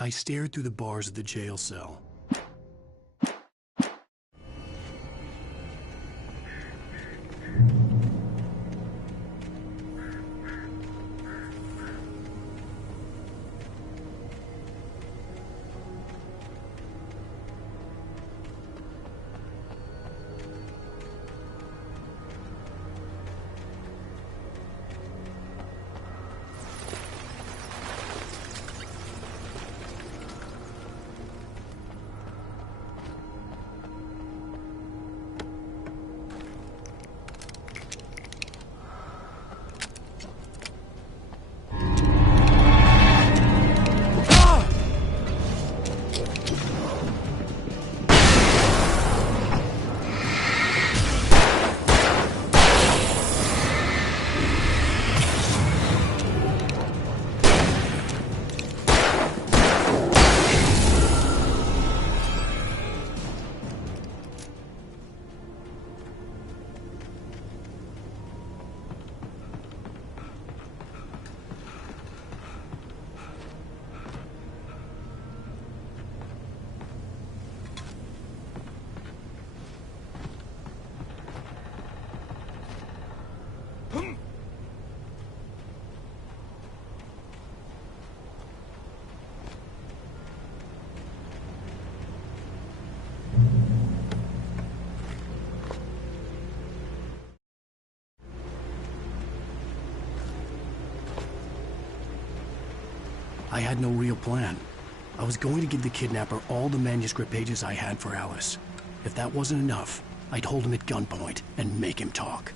I stared through the bars of the jail cell. I had no real plan. I was going to give the kidnapper all the manuscript pages I had for Alice. If that wasn't enough, I'd hold him at gunpoint and make him talk.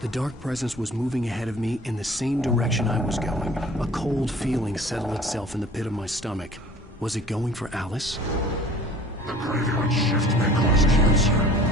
The dark presence was moving ahead of me in the same direction I was going. A cold feeling settled itself in the pit of my stomach. Was it going for Alice? The graveyard shift may cause cancer.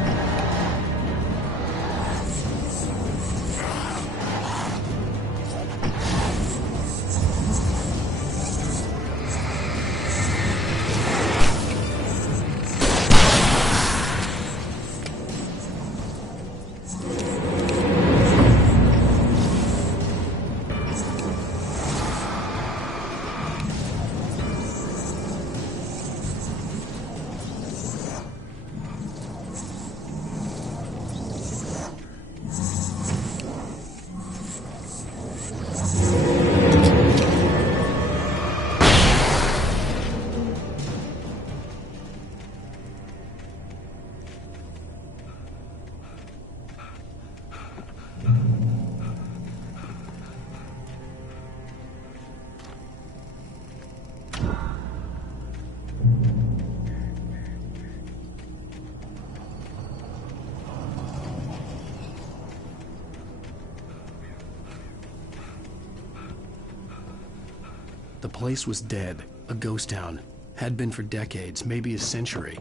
The place was dead, a ghost town. Had been for decades, maybe a century.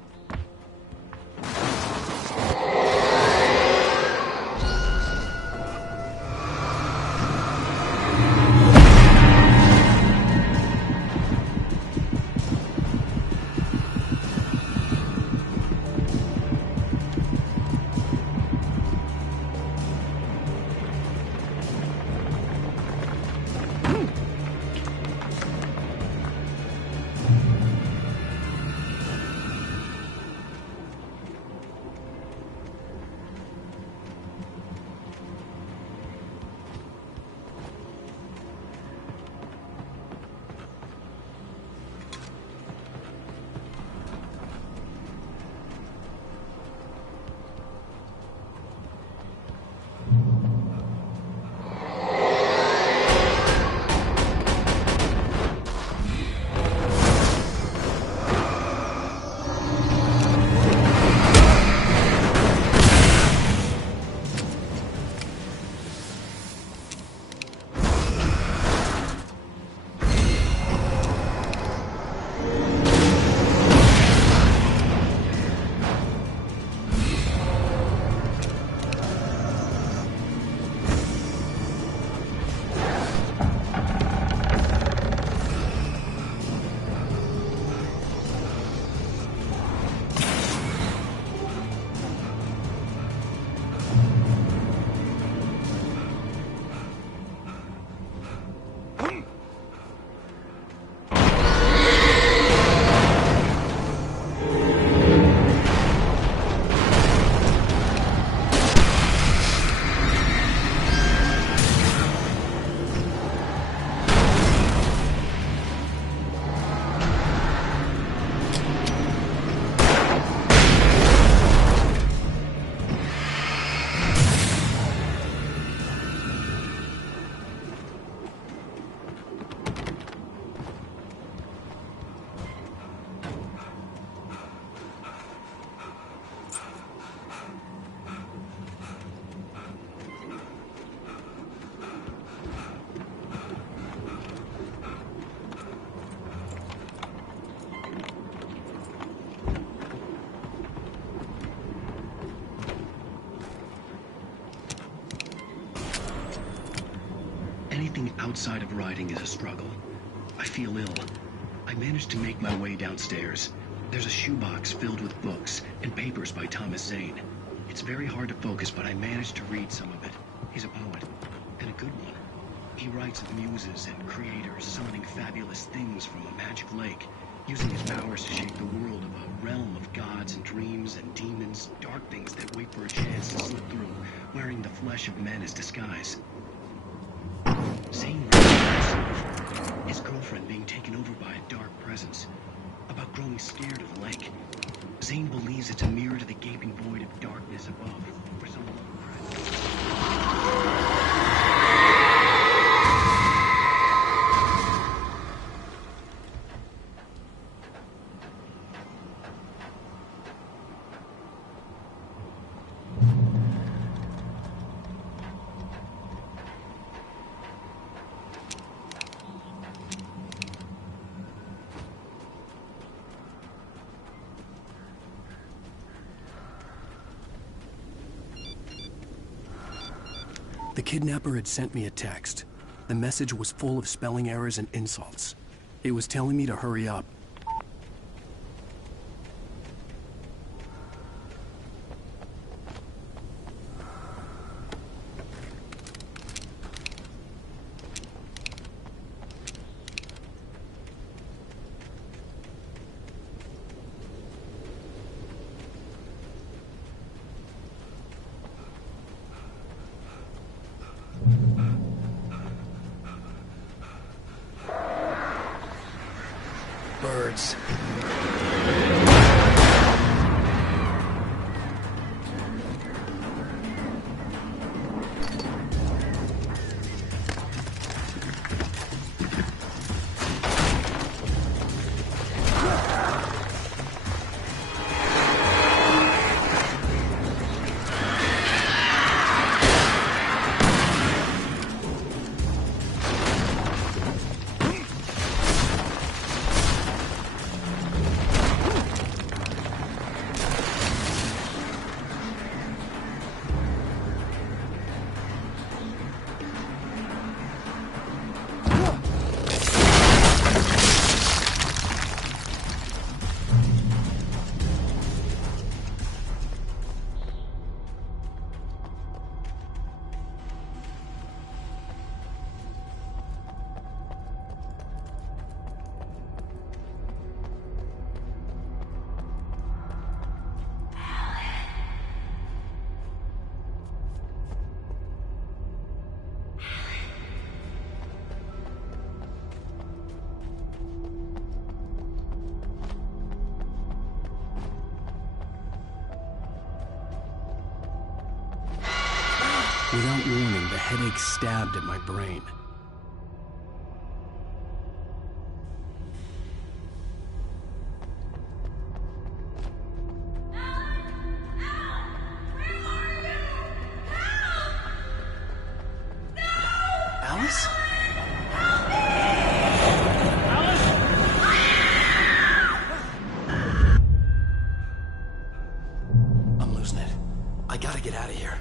Anything outside of writing is a struggle. I feel ill. I managed to make my way downstairs. There's a shoebox filled with books and papers by Thomas Zane. It's very hard to focus, but I managed to read some of it. He's a poet, and a good one. He writes of muses and creators summoning fabulous things from a magic lake, using his powers to shape the world of a realm of gods and dreams and demons, dark things that wait for a chance to slip through, wearing the flesh of men as disguise. Zane wrote about himself, his girlfriend being taken over by a dark presence, about growing scared of the lake. Zane believes it's a mirror to the gaping void of darkness above, where some lone presence. The kidnapper had sent me a text. The message was full of spelling errors and insults. It was telling me to hurry up. Birds. Without warning, the headache stabbed at my brain. Alice? I'm losing it. I gotta get out of here.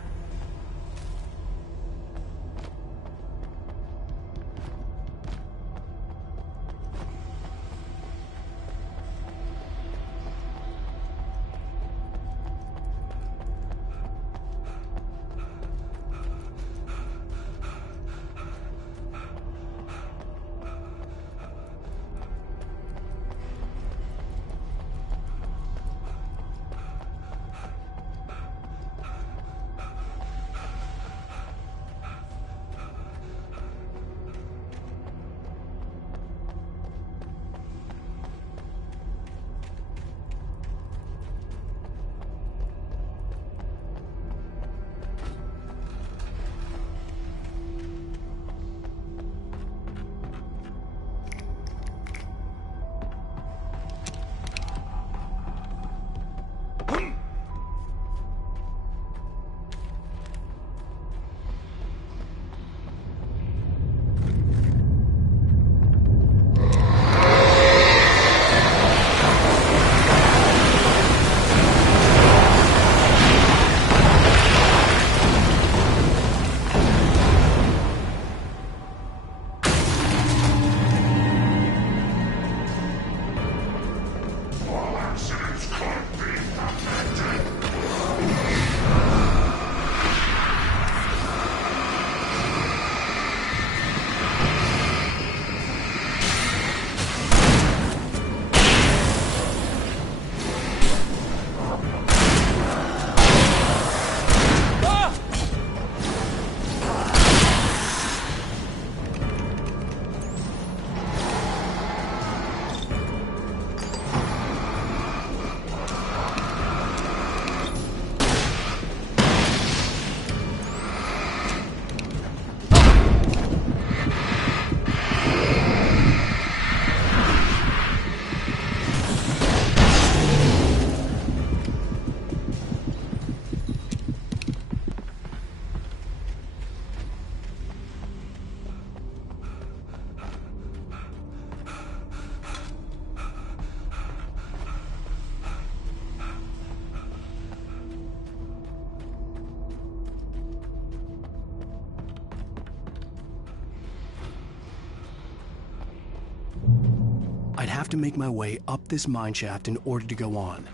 have to make my way up this mineshaft in order to go on.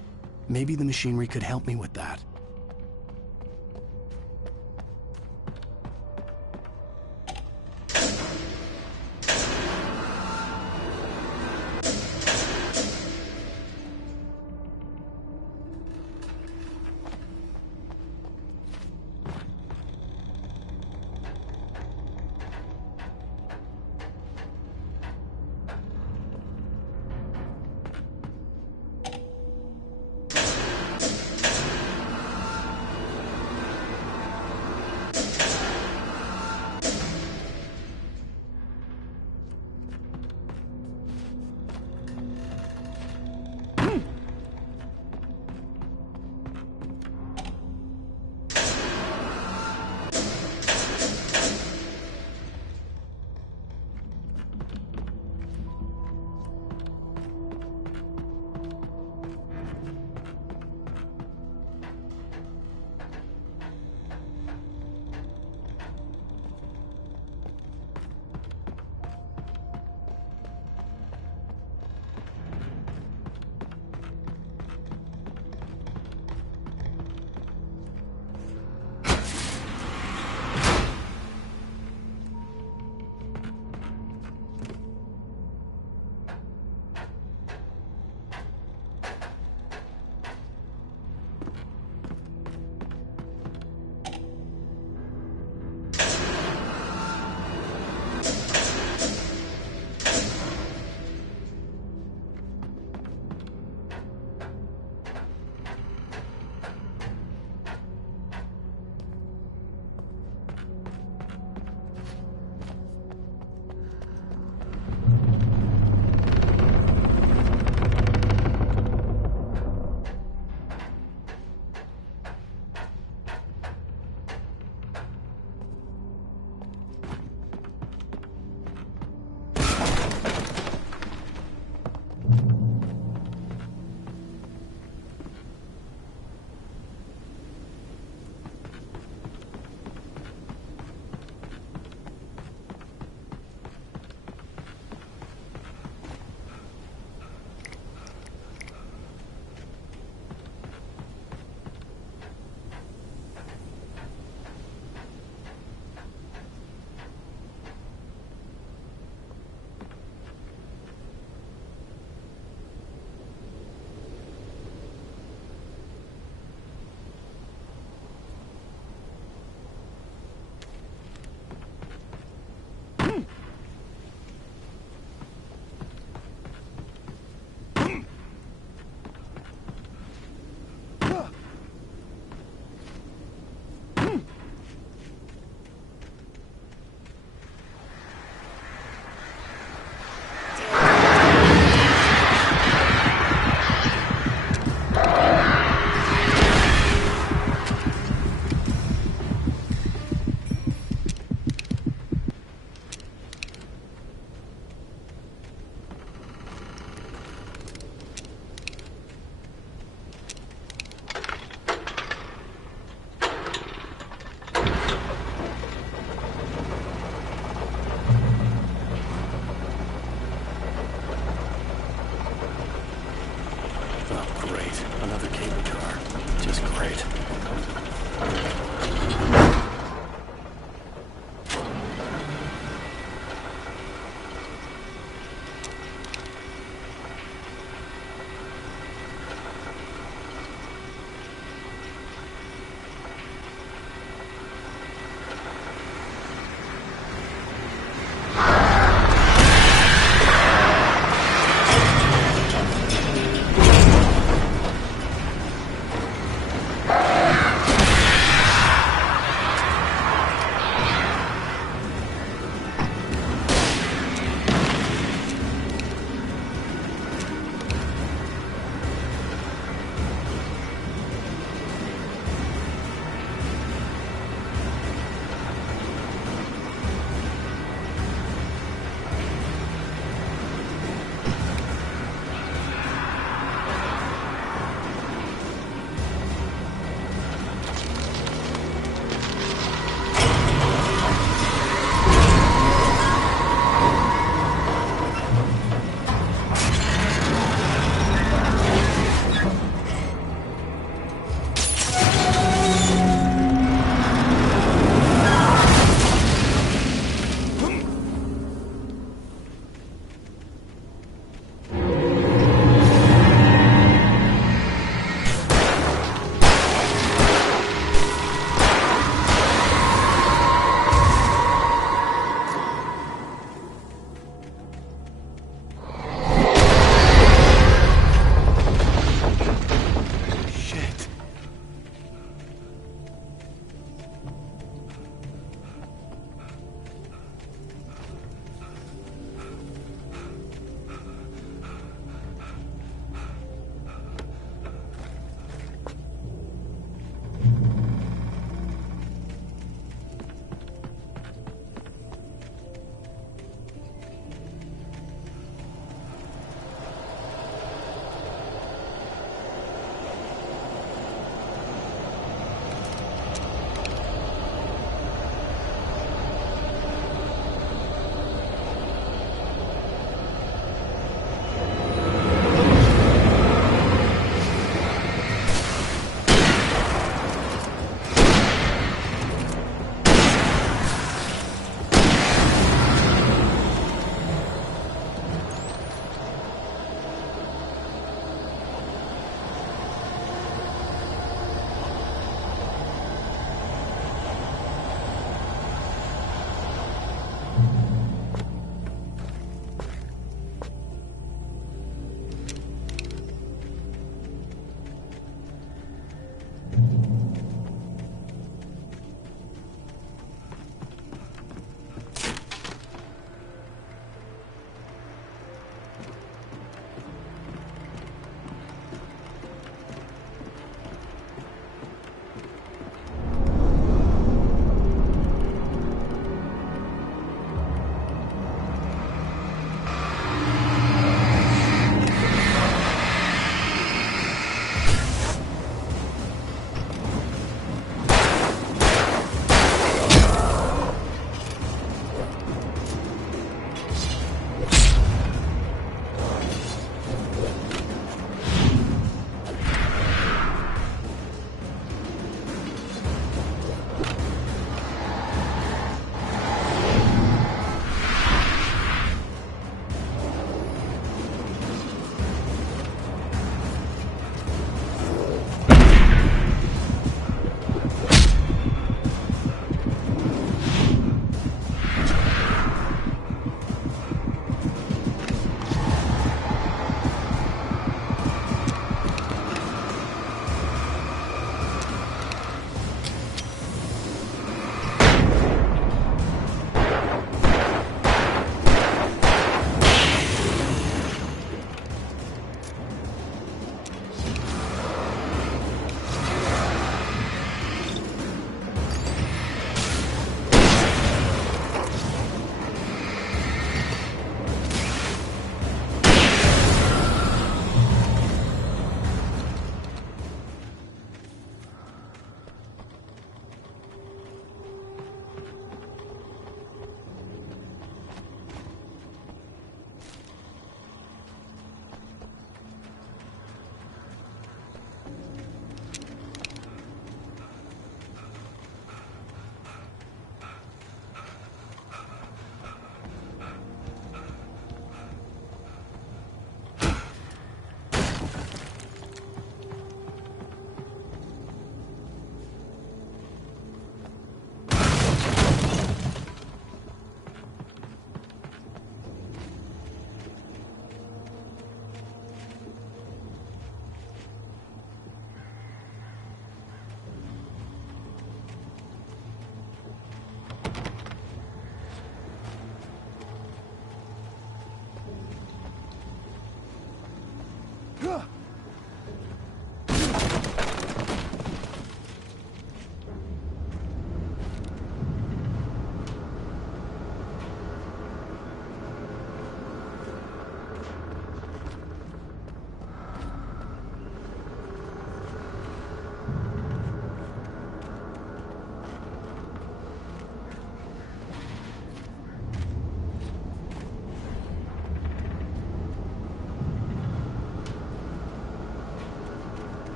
Maybe the machinery could help me with that.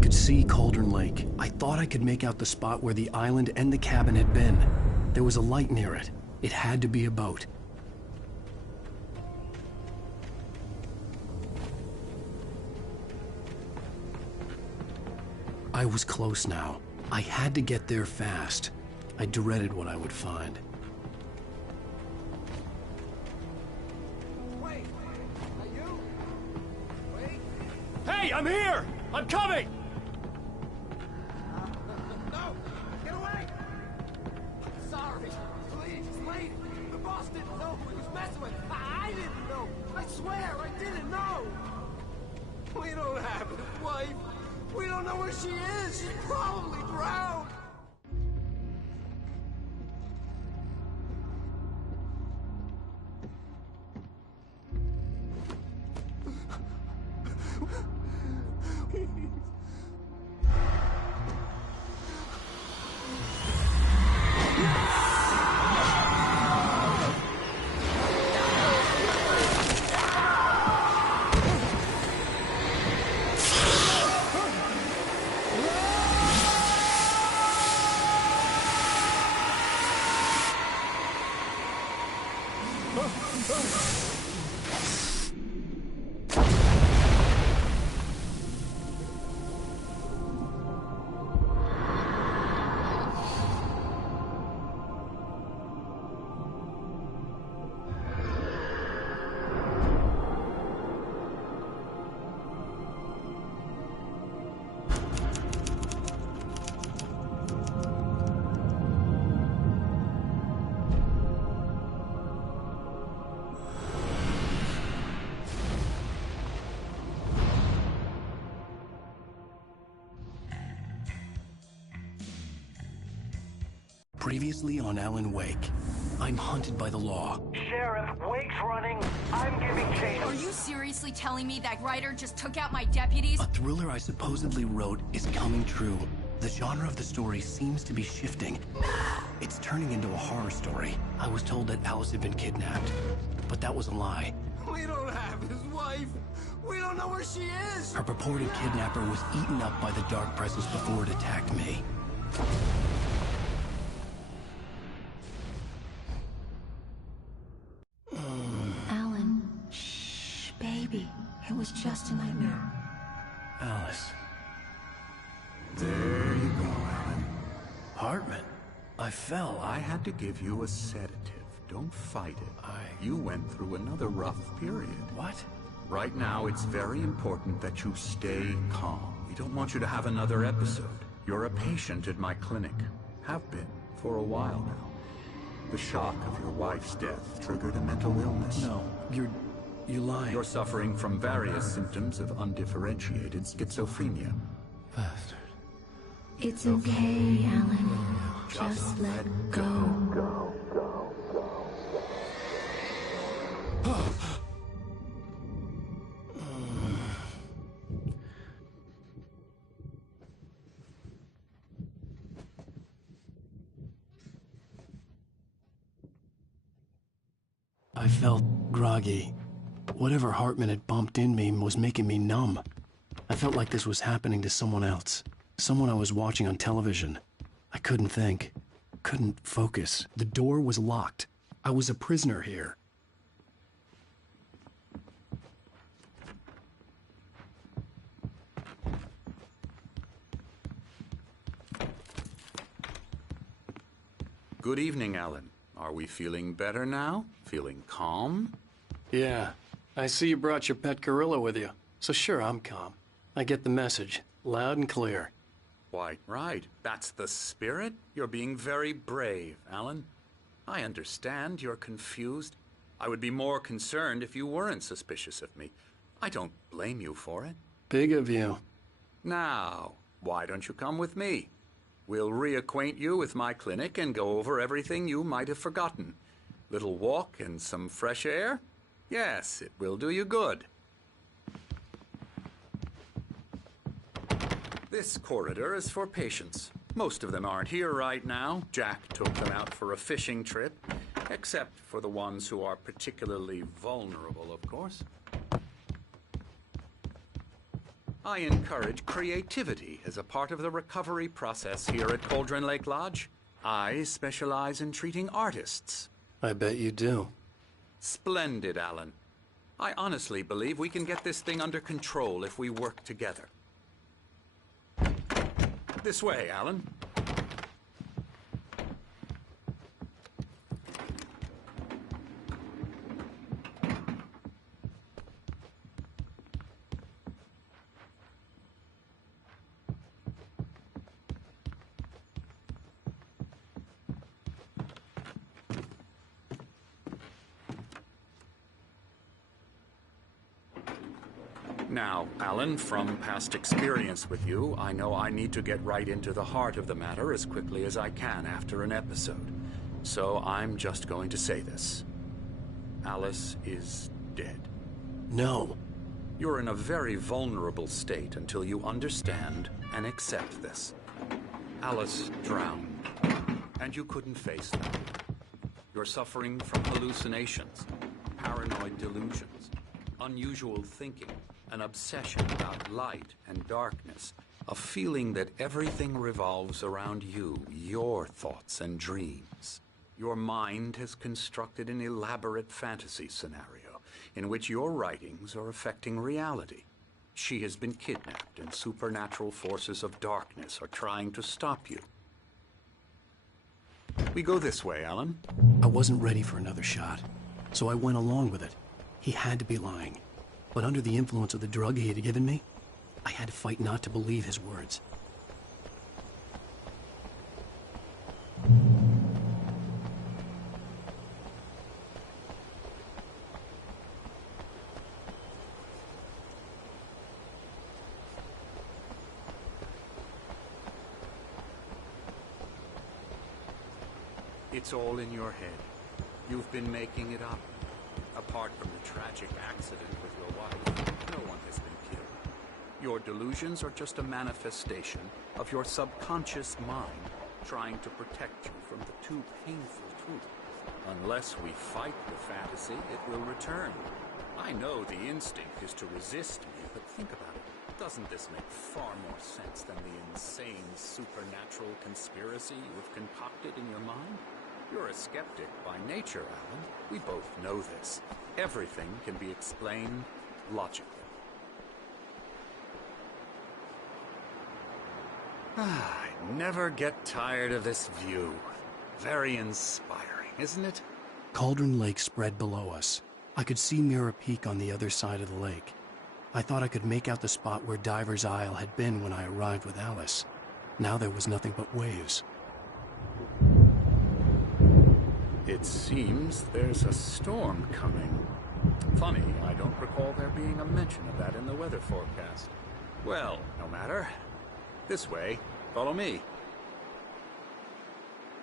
could see Cauldron Lake. I thought I could make out the spot where the island and the cabin had been. There was a light near it. It had to be a boat. I was close now. I had to get there fast. I dreaded what I would find. Wait! Are you? Wait! Hey, I'm here! I'm coming! No! Get away! Sorry. Please, lady. The boss didn't know who he was messing with. I didn't know. I swear, I didn't know. We don't have his wife. We don't know where she is. She's probably drowned. Previously on Alan Wake, I'm hunted by the law. Sheriff, Wake's running. I'm giving chase. Are you seriously telling me that Ryder just took out my deputies? A thriller I supposedly wrote is coming true. The genre of the story seems to be shifting. It's turning into a horror story. I was told that Alice had been kidnapped, but that was a lie. We don't have his wife. We don't know where she is. Her purported kidnapper was eaten up by the dark presence before it attacked me. Alan, shh, baby. It was just a nightmare. Alice. There you go, Alan. Hartman. I fell. I had to give you a sedative. Don't fight it. You went through another rough period. What? Right now, it's very important that you stay calm. We don't want you to have another episode. You're a patient at my clinic. Have been for a while now. The shock of your wife's death triggered a mental illness. No, you're lying. You're suffering from various symptoms of undifferentiated schizophrenia. Bastard. It's okay, Alan. Just let go. I felt groggy. Whatever Hartman had bumped in me was making me numb. I felt like this was happening to someone else. Someone I was watching on television. I couldn't think. Couldn't focus. The door was locked. I was a prisoner here. Good evening, Alan. Are we feeling better now? Feeling calm? Yeah. I see you brought your pet gorilla with you. So sure, I'm calm. I get the message. Loud and clear. Why, right. That's the spirit. You're being very brave, Alan. I understand you're confused. I would be more concerned if you weren't suspicious of me. I don't blame you for it. Big of you. Now, why don't you come with me? We'll reacquaint you with my clinic and go over everything you might have forgotten. Little walk and some fresh air? Yes, it will do you good. This corridor is for patients. Most of them aren't here right now. Jack took them out for a fishing trip, except for the ones who are particularly vulnerable, of course. I encourage creativity as a part of the recovery process here at Cauldron Lake Lodge. I specialize in treating artists. I bet you do. Splendid, Alan. I honestly believe we can get this thing under control if we work together. This way, Alan. Now, Alan, from past experience with you, I know I need to get right into the heart of the matter as quickly as I can after an episode. So I'm just going to say this. Alice is dead. No. You're in a very vulnerable state until you understand and accept this. Alice drowned, and you couldn't face that. You're suffering from hallucinations, paranoid delusions, unusual thinking, an obsession about light and darkness, a feeling that everything revolves around you, your thoughts and dreams. Your mind has constructed an elaborate fantasy scenario in which your writings are affecting reality. She has been kidnapped and supernatural forces of darkness are trying to stop you. We go this way, Alan. I wasn't ready for another shot, so I went along with it. He had to be lying. But under the influence of the drug he had given me, I had to fight not to believe his words. It's all in your head. You've been making it up. Apart from the tragic accident with your wife, no one has been killed. Your delusions are just a manifestation of your subconscious mind trying to protect you from the too painful truth. Unless we fight the fantasy, it will return. I know the instinct is to resist me, but think about it. Doesn't this make far more sense than the insane supernatural conspiracy you've concocted in your mind? You're a skeptic by nature, Alan. We both know this. Everything can be explained logically. I never get tired of this view. Very inspiring, isn't it? Cauldron Lake spread below us. I could see Mirror Peak on the other side of the lake. I thought I could make out the spot where Diver's Isle had been when I arrived with Alice. Now there was nothing but waves. It seems there's a storm coming. Funny, I don't recall there being a mention of that in the weather forecast. Well, no matter. This way. Follow me.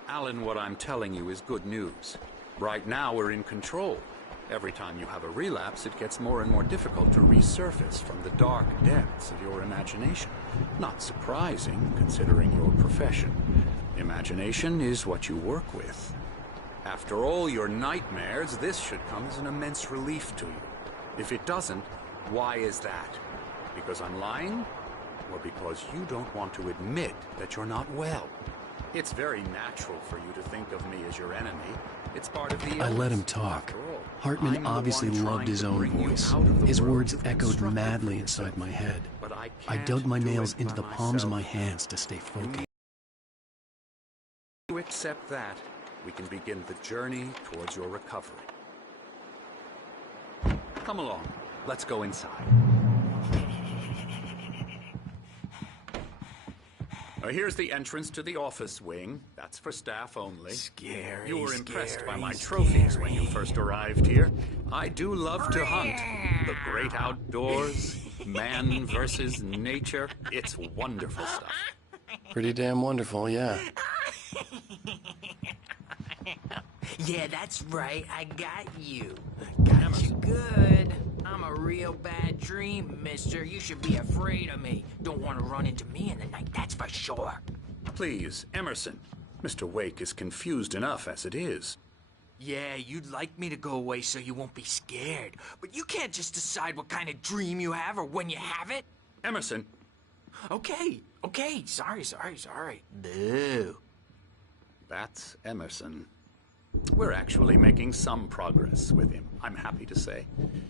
Alan, what I'm telling you is good news. Right now we're in control. Every time you have a relapse, it gets more and more difficult to resurface from the dark depths of your imagination. Not surprising, considering your profession. Imagination is what you work with. After all your nightmares, this should come as an immense relief to you. If it doesn't, why is that? Because I'm lying? Or because you don't want to admit that you're not well? It's very natural for you to think of me as your enemy. It's part of the illness. I let him talk. Hartman obviously loved his own voice. His words echoed madly inside my head. I dug my nails into the palms of my hands to stay focused. You accept that, we can begin the journey towards your recovery. Come along. Let's go inside. Here's the entrance to the office wing. That's for staff only. Scary. You were impressed by my trophies when you first arrived here. I do love to hunt. The great outdoors, man versus nature. It's wonderful stuff. Pretty damn wonderful, yeah. Yeah, that's right. I got you. Got you good. I'm a real bad dream, mister. You should be afraid of me. Don't want to run into me in the night, that's for sure. Please, Emerson. Mr. Wake is confused enough as it is. Yeah, you'd like me to go away so you won't be scared. But you can't just decide what kind of dream you have or when you have it. Emerson! Okay. Sorry. Boo. That's Emerson. We're actually making some progress with him, I'm happy to say.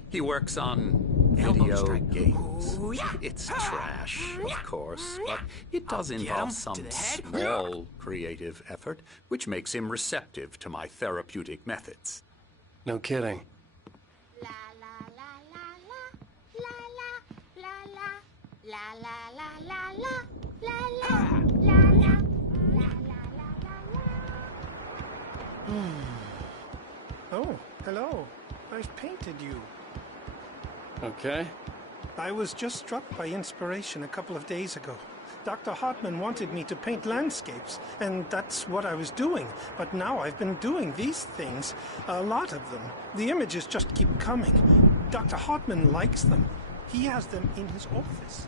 He works on video games. Ooh, yeah. It's trash, of course, but it does I'll get involve him some to the head. small creative effort, which makes him receptive to my therapeutic methods. No kidding. La la la la la la la la la la la la la la la la la. Oh, hello. I've painted you. Okay. I was just struck by inspiration a couple of days ago. Dr. Hartman wanted me to paint landscapes, and that's what I was doing. But now I've been doing these things, a lot of them. The images just keep coming. Dr. Hartman likes them. He has them in his office.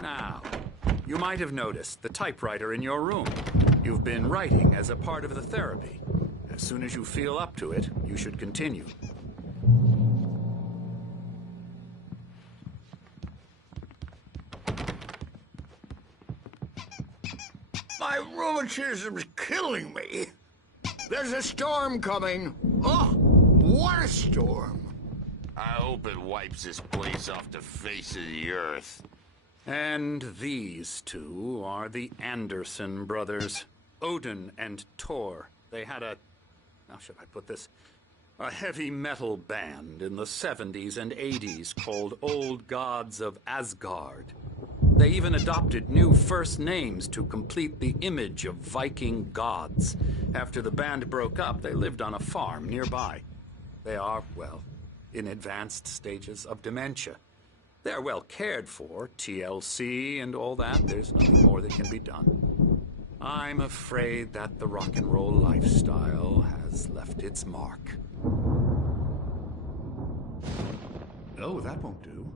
Now, you might have noticed the typewriter in your room. You've been writing as a part of the therapy. As soon as you feel up to it, you should continue. My rheumatism's killing me. There's a storm coming. Oh, what a storm. I hope it wipes this place off the face of the earth. And these two are the Anderson brothers, Odin and Thor. They had how should I put this? A heavy metal band in the 70s and 80s called Old Gods of Asgard. They even adopted new first names to complete the image of Viking gods. After the band broke up, they lived on a farm nearby. They are, well, in advanced stages of dementia. They're well cared for, TLC and all that. There's nothing more that can be done. I'm afraid that the rock and roll lifestyle has left its mark. Oh, that won't do.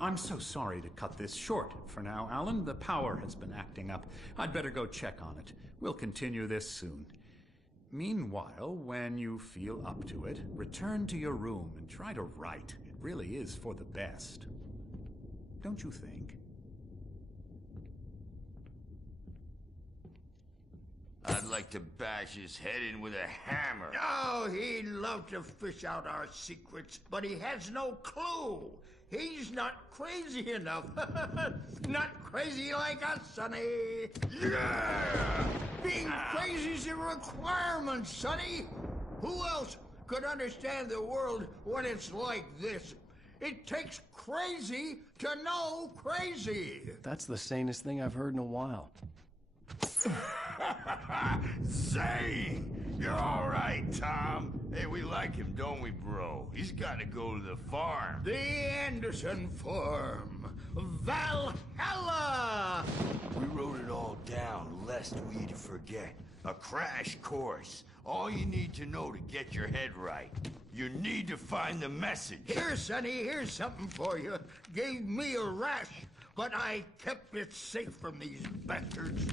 I'm so sorry to cut this short for now, Alan. The power has been acting up. I'd better go check on it. We'll continue this soon. Meanwhile, when you feel up to it, return to your room and try to write. It really is for the best. Don't you think? I'd like to bash his head in with a hammer. Oh, he'd love to fish out our secrets, but he has no clue. He's not crazy enough. Not crazy like us, Sonny. Yeah! Being crazy's a requirement, Sonny. Who else could understand the world when it's like this? It takes crazy to know crazy. That's the sanest thing I've heard in a while. Zane! You're all right, Tom. Hey, we like him, don't we, bro? He's got to go to the farm. The Anderson farm. Valhalla! We wrote it all down, lest we forget. A crash course. All you need to know to get your head right. You need to find the message. Here, Sonny, here's something for you. Gave me a rash, but I kept it safe from these bastards.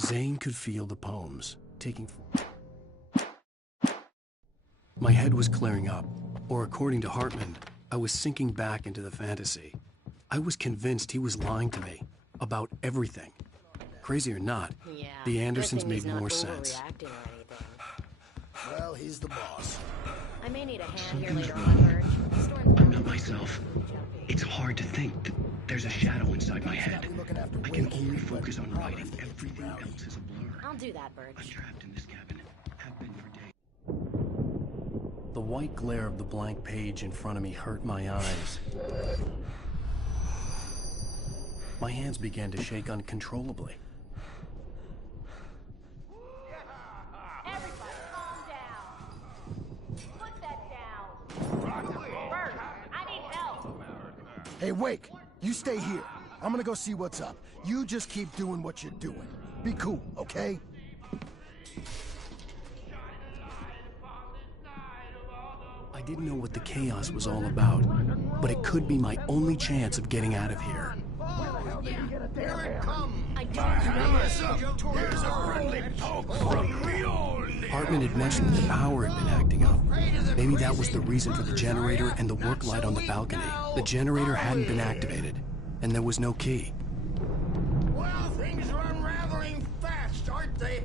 Zane could feel the poems taking... My head was clearing up, or according to Hartman, I was sinking back into the fantasy. I was convinced he was lying to me about everything. Crazy or not, the Andersons made more sense. Well, he's the boss. I may need a hand here later on, Burge. I'm not myself. It's hard to think. There's a shadow inside my head. I can only focus on writing. Everything else is a blur. I'll do that, Burge. I'm trapped in this cabin. Have been for days. The white glare of the blank page in front of me hurt my eyes. My hands began to shake uncontrollably. Everybody, calm down. Put that down. Burge, I need help. Hey, Wake, you stay here. I'm gonna go see what's up. You just keep doing what you're doing. Be cool, okay? I didn't know what the chaos was all about, but it could be my only chance of getting out of here. Here it comes! Here's a friendly poke from Mjolnir! Hartman had mentioned the power had been acting up. Maybe that was the reason for the generator and the work light on the balcony. The generator hadn't been activated, and there was no key. Well, things are unraveling fast, aren't they?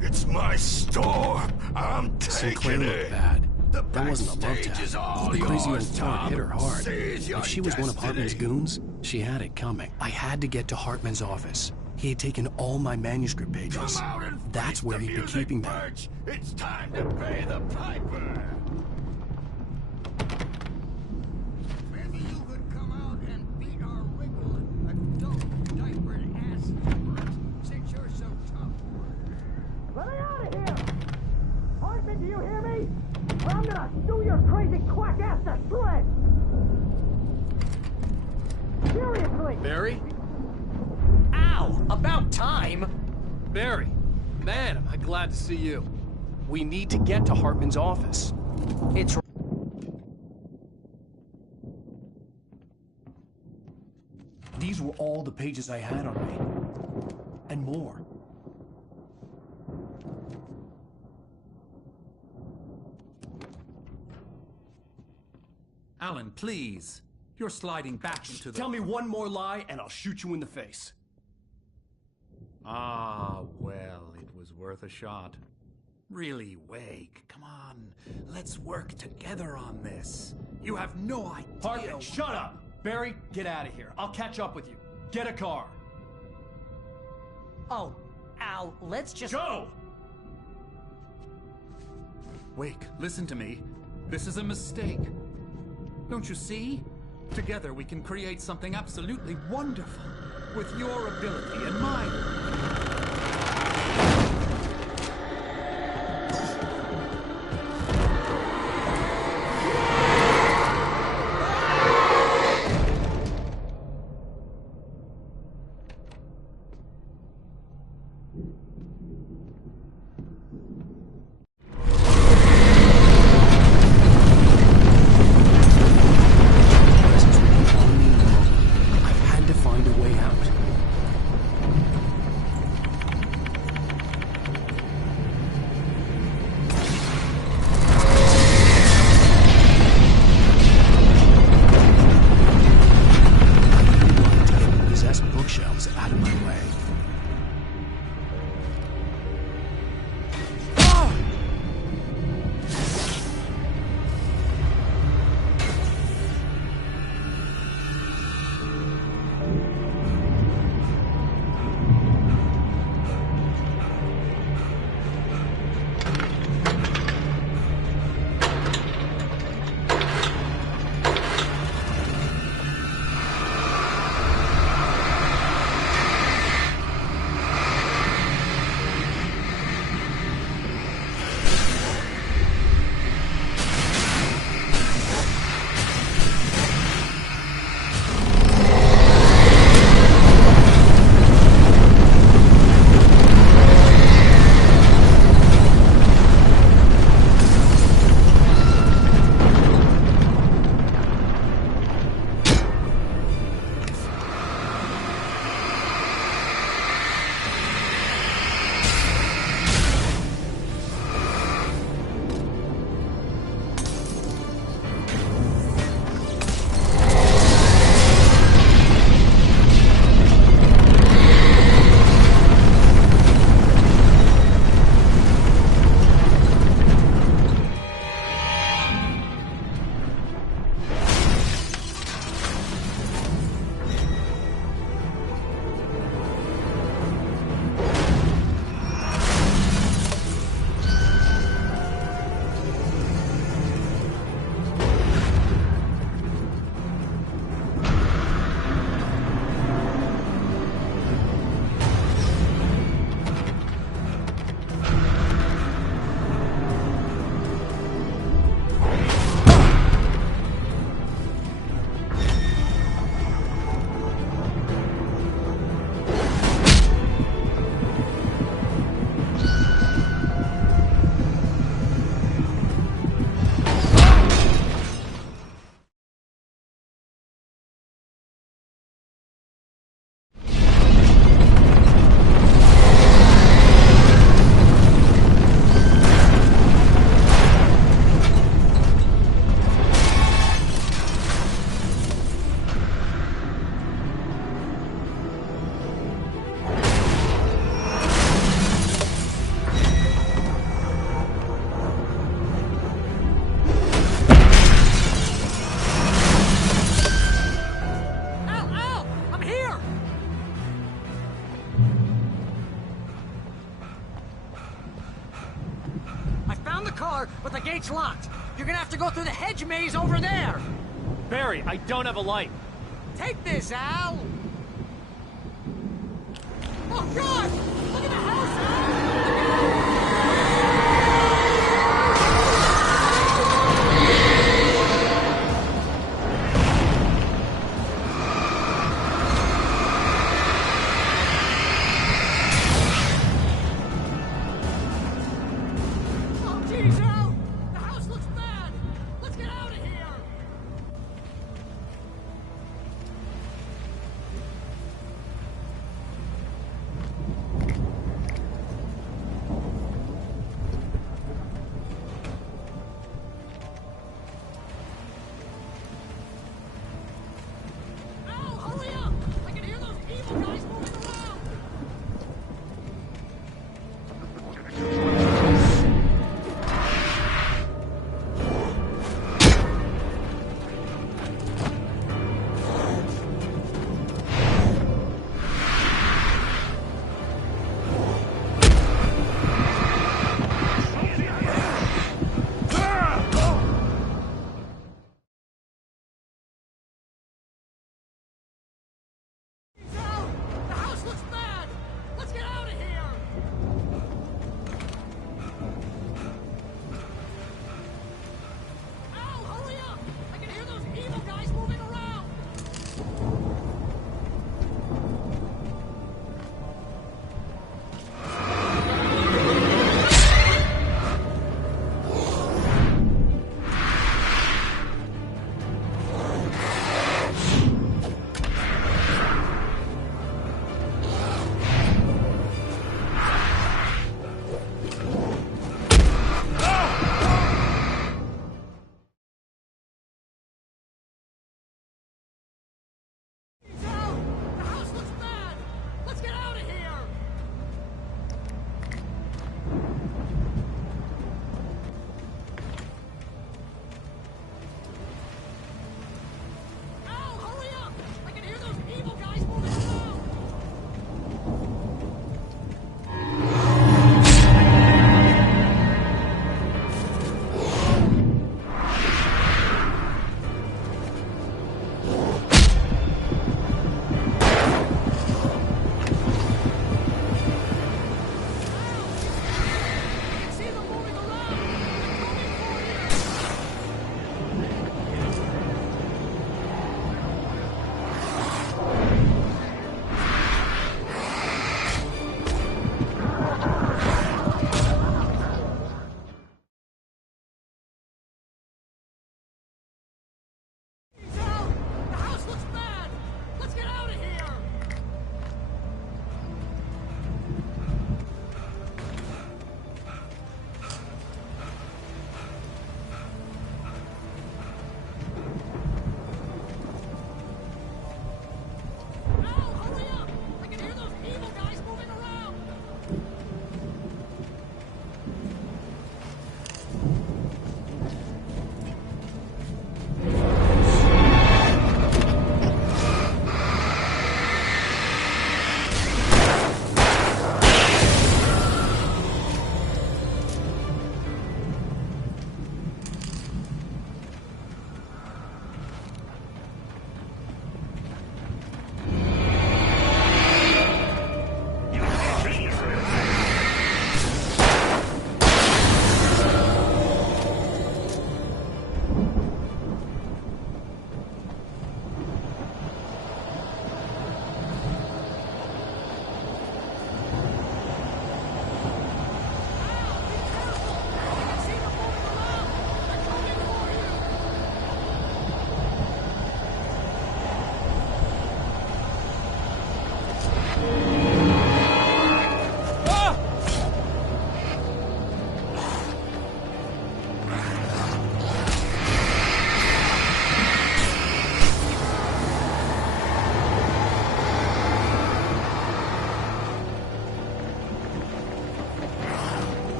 It's my store. I'm Sinclair taking looked it. bad. The That wasn't a love backstage tap. is all The crazy yours, old tart Tom. hit her hard. Seize your If she was one of Hartman's destiny. goons, she had it coming. I had to get to Hartman's office. He had taken all my manuscript pages. Come out and That's face where the he'd been music, keeping them. Birch. It's time to pay the piper. Maybe you could come out and beat our wrinkled, adult, diapered ass since you're so tough. Let me out of here! Hartman, do you hear me? Or I'm gonna sue your crazy quack ass to shreds! Seriously! Barry? Ow! About time! Barry, man, am I glad to see you. We need to get to Hartman's office. It's... These were all the pages I had on me. And more. Alan, please. You're sliding back into the... Tell me one more lie and I'll shoot you in the face. Ah, well, it was worth a shot. Really, Wake, come on. Let's work together on this. You have no idea... Hartman, shut up! Barry, get out of here. I'll catch up with you. Get a car. Oh, Al, let's just... Go! Wake, listen to me. This is a mistake. Don't you see? Together we can create something absolutely wonderful. With your ability and mine. I've had to find a way out. gate's locked. You're gonna have to go through the hedge maze over there. Barry, I don't have a light. Take this, Al. Oh, God! Look at the house, Al! Oh, geez, Al! The house looks bad! Let's get out of here!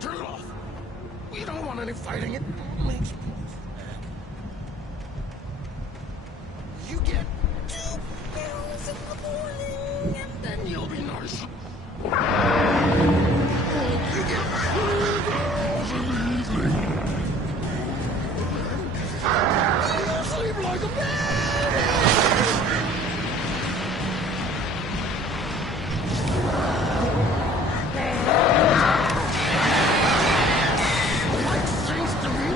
Turn it off. We don't want any fighting. It makes me mad. You get 2 pills in the morning, and then you'll be nice. You get 3 pills in the evening. You sleep like a baby. Like things to be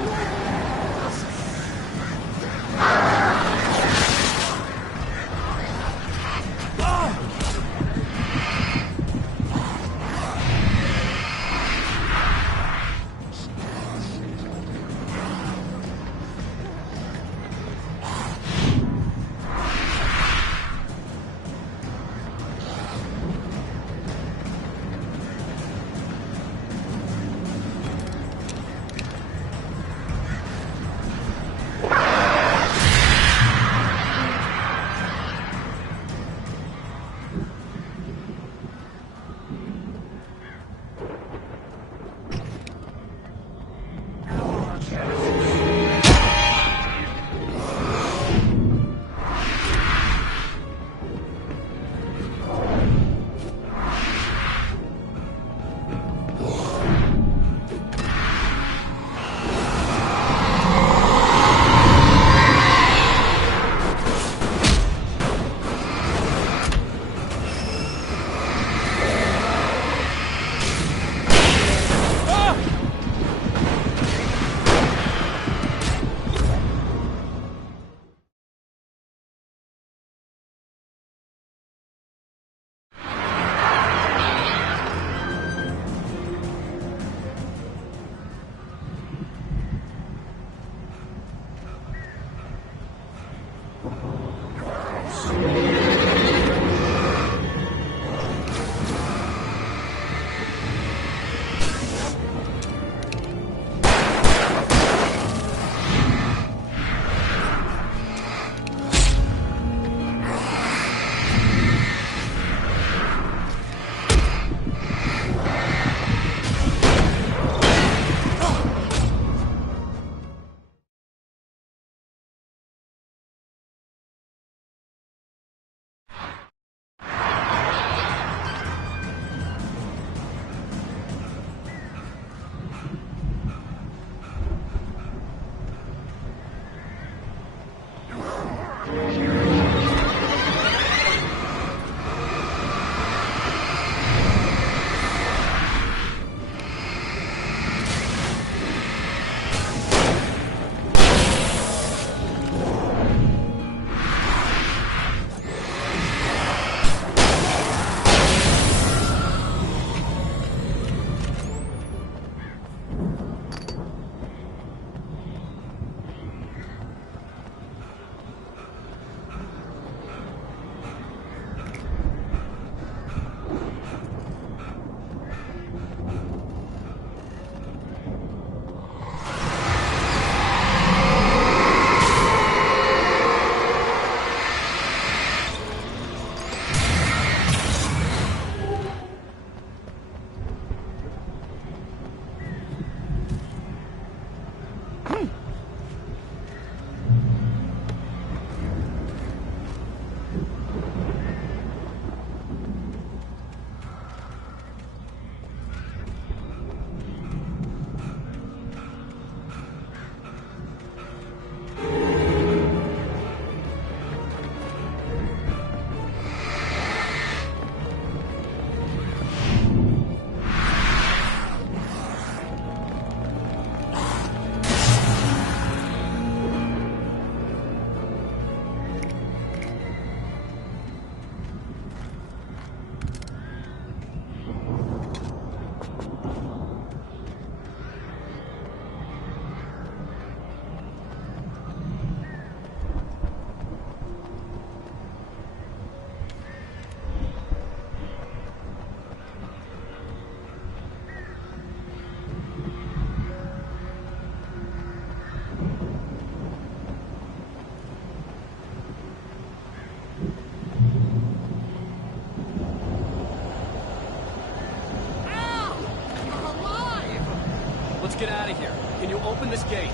Let's get out of here. Can you open this gate?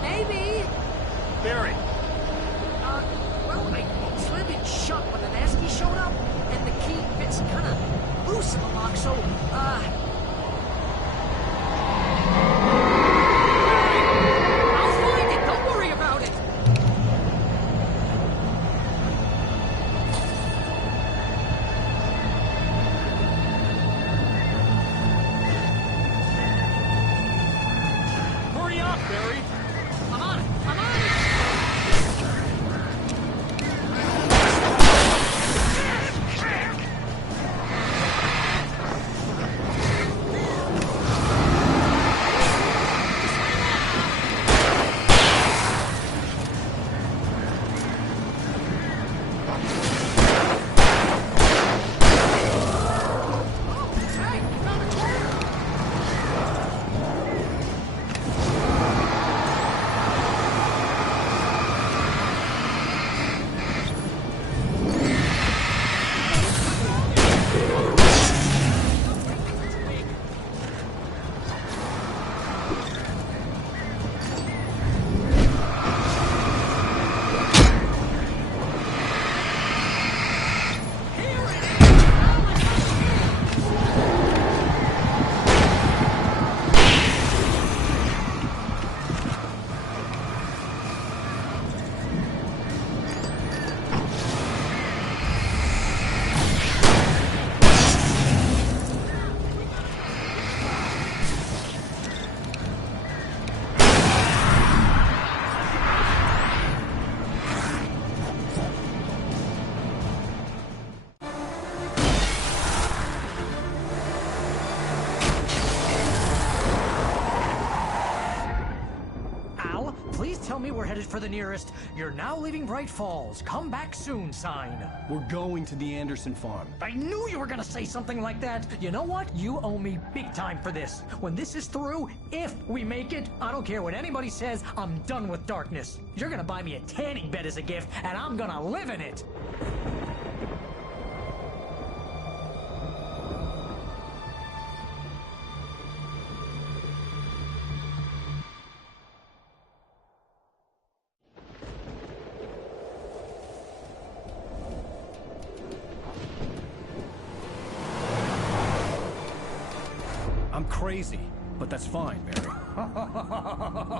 Maybe. Barry. Well, I slammed it shut when the Nasty showed up, and the key fits kind of loose in the lock, so, I'll find it. Don't worry about it. Hurry up, Barry. I'm on it. I'm on it. Please tell me we're headed for the nearest "You're now leaving Bright Falls. Come back soon" sign. We're going to the Anderson farm. I knew you were gonna say something like that. You know what? You owe me big time for this. When this is through, if we make it, I don't care what anybody says, I'm done with darkness. You're gonna buy me a tanning bed as a gift, and I'm gonna live in it. I'm crazy, but that's fine, Barry.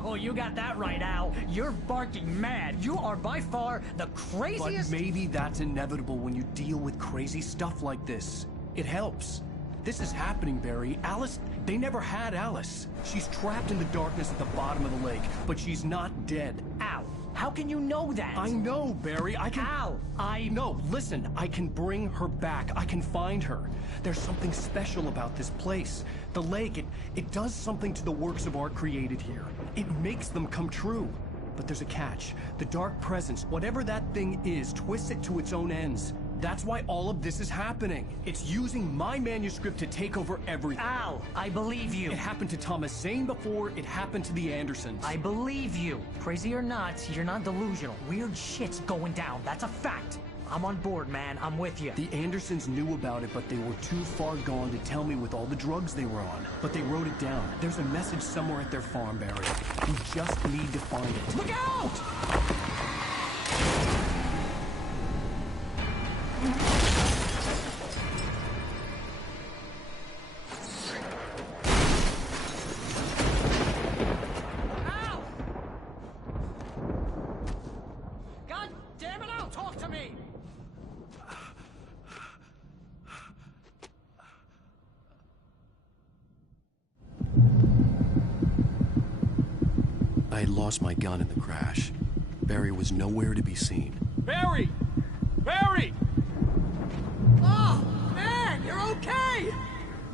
Oh, you got that right, Al. You're barking mad. You are by far the craziest... But maybe that's inevitable when you deal with crazy stuff like this. It helps. This is happening, Barry. Alice, they never had Alice. She's trapped in the darkness at the bottom of the lake, but she's not dead. Al, how can you know that? I know, Barry. I can... Al, No, listen. I can bring her back. I can find her. There's something special about this place. The lake, it does something to the works of art created here. It makes them come true. But there's a catch. The dark presence, whatever that thing is, twists it to its own ends. That's why all of this is happening. It's using my manuscript to take over everything. Al, I believe you. It happened to Thomas Zane before, it happened to the Andersons. I believe you. Crazy or not, you're not delusional. Weird shit's going down. That's a fact. I'm on board, man. I'm with you. The Andersons knew about it, but they were too far gone to tell me with all the drugs they were on. But they wrote it down. There's a message somewhere at their farm, Barry. We just need to find it. Look out! Al! God damn it, Al, talk to me! I had lost my gun in the crash. Barry was nowhere to be seen. Barry! Barry! Oh, man, you're okay!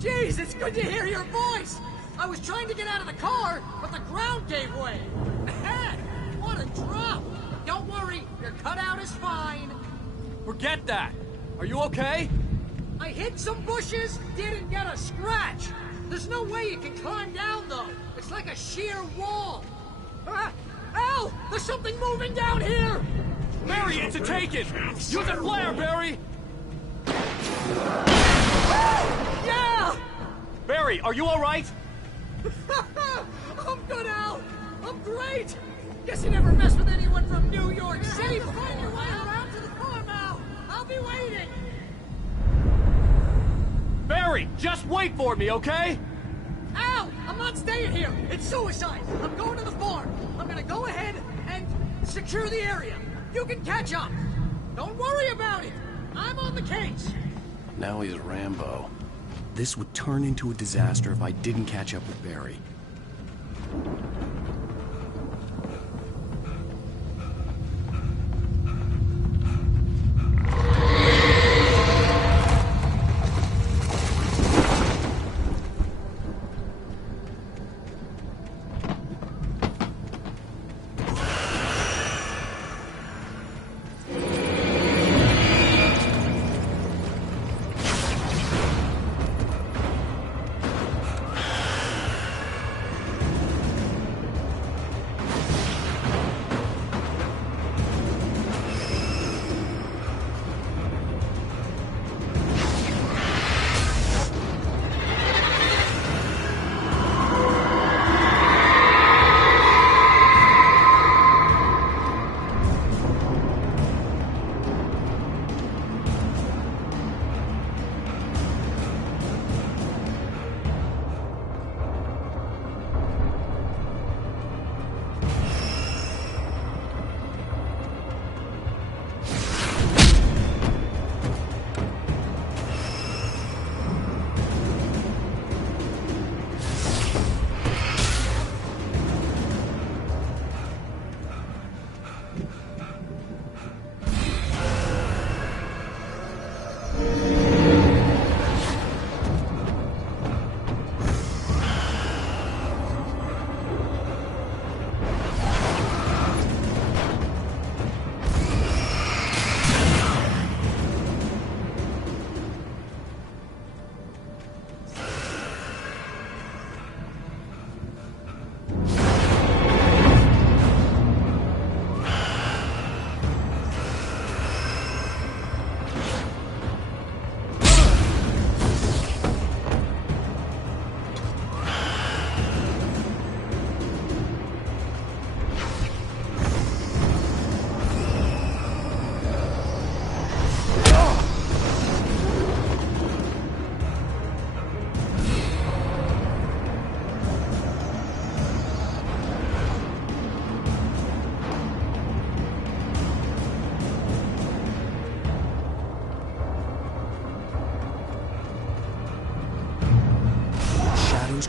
Jeez, it's good to hear your voice! I was trying to get out of the car, but the ground gave way! Man, what a drop! Don't worry, your cutout is fine. Forget that! Are you okay? I hit some bushes, didn't get a scratch! There's no way you can climb down, though. It's like a sheer wall. Al! There's something moving down here! Barry, it's a taken! Use a flare, Barry! Yeah! Barry, are you alright? I'm good, Al! I'm great! Guess you never mess with anyone from New York City. Find your way around to the farm, Al! I'll be waiting! Barry, just wait for me, okay? Al! I'm not staying here! It's suicide! I'm going to the farm! I'm gonna go ahead and secure the area. You can catch up! Don't worry about it! I'm on the case! Now he's Rambo. This would turn into a disaster if I didn't catch up with Barry.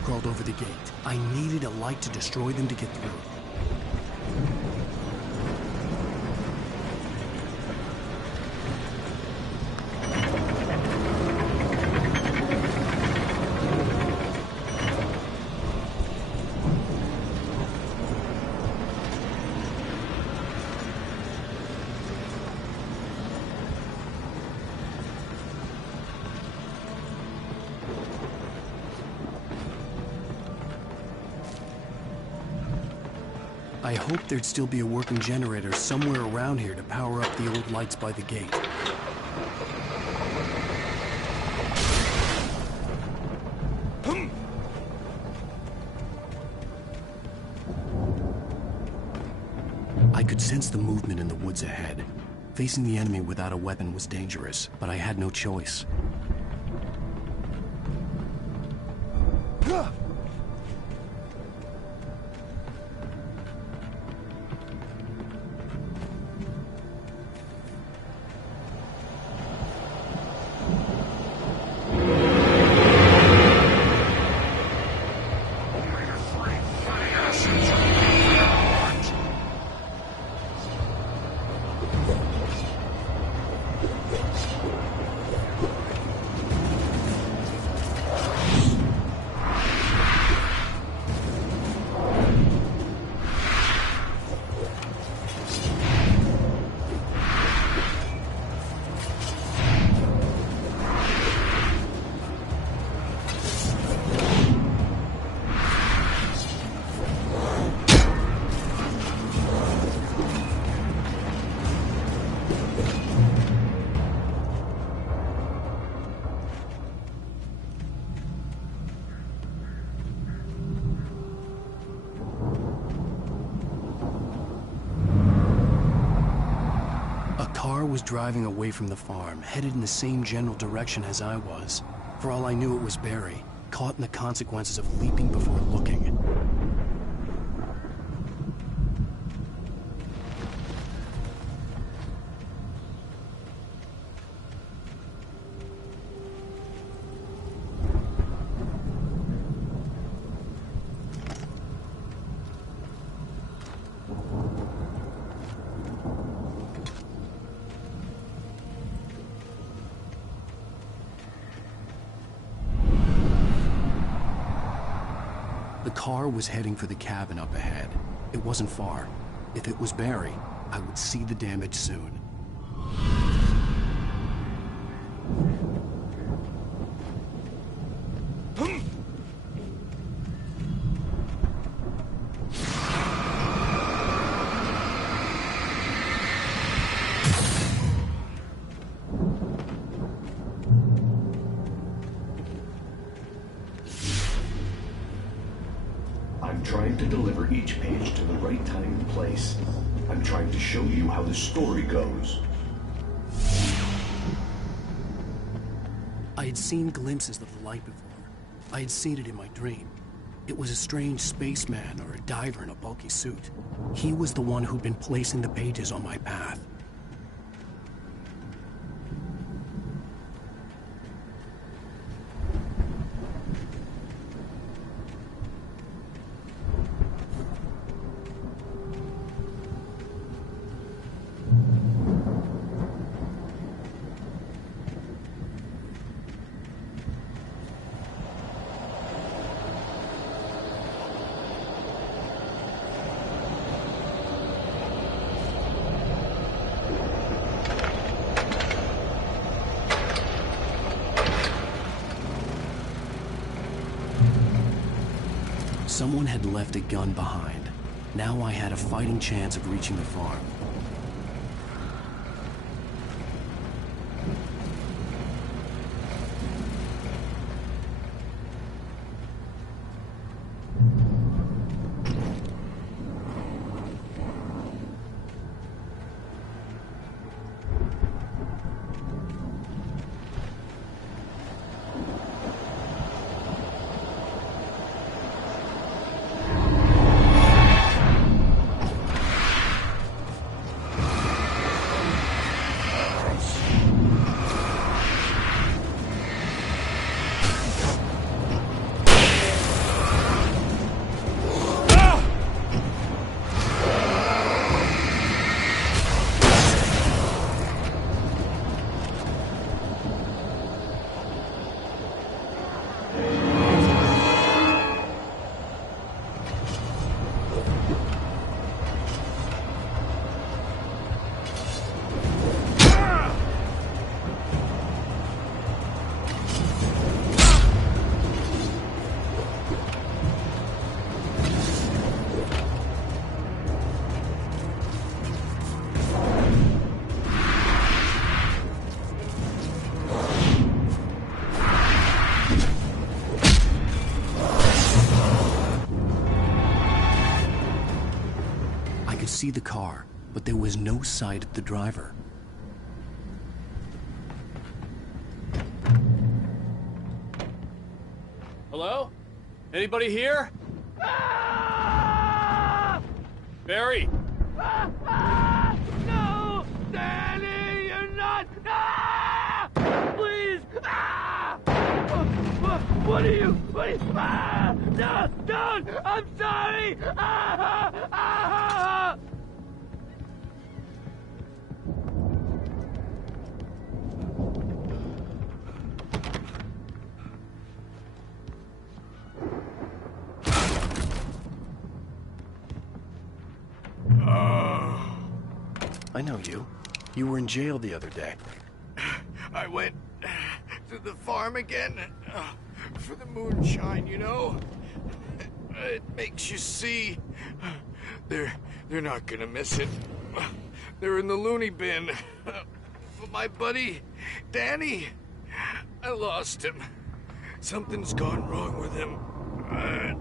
Crawled over the gate. I needed a light to destroy them to get through. I hoped there'd still be a working generator somewhere around here to power up the old lights by the gate. I could sense the movement in the woods ahead. Facing the enemy without a weapon was dangerous, but I had no choice. car was driving away from the farm, headed in the same general direction as I was. For all I knew, it was Barry, caught in the consequences of leaping before looking. The car was heading for the cabin up ahead. It wasn't far. If it was Barry, I would see the damage soon. I'm trying to deliver each page to the right time and place. I'm trying to show you how the story goes. I had seen glimpses of the light before. I had seen it in my dream. It was a strange spaceman or a diver in a bulky suit. He was the one who'd been placing the pages on my path. Someone had left a gun behind. Now I had a fighting chance of reaching the farm. See the car, but there was no sight of the driver. Hello? Anybody here? Ah! Barry! No! Danny, you're not! Ah! Please! Ah! What are you? Ah! No! Don't! I'm sorry! Ah! Ah! I know you. You were in jail the other day. I went to the farm again for the moonshine, you know? It makes you see. They're not gonna miss it. They're in the loony bin. But my buddy, Danny, I lost him. Something's gone wrong with him.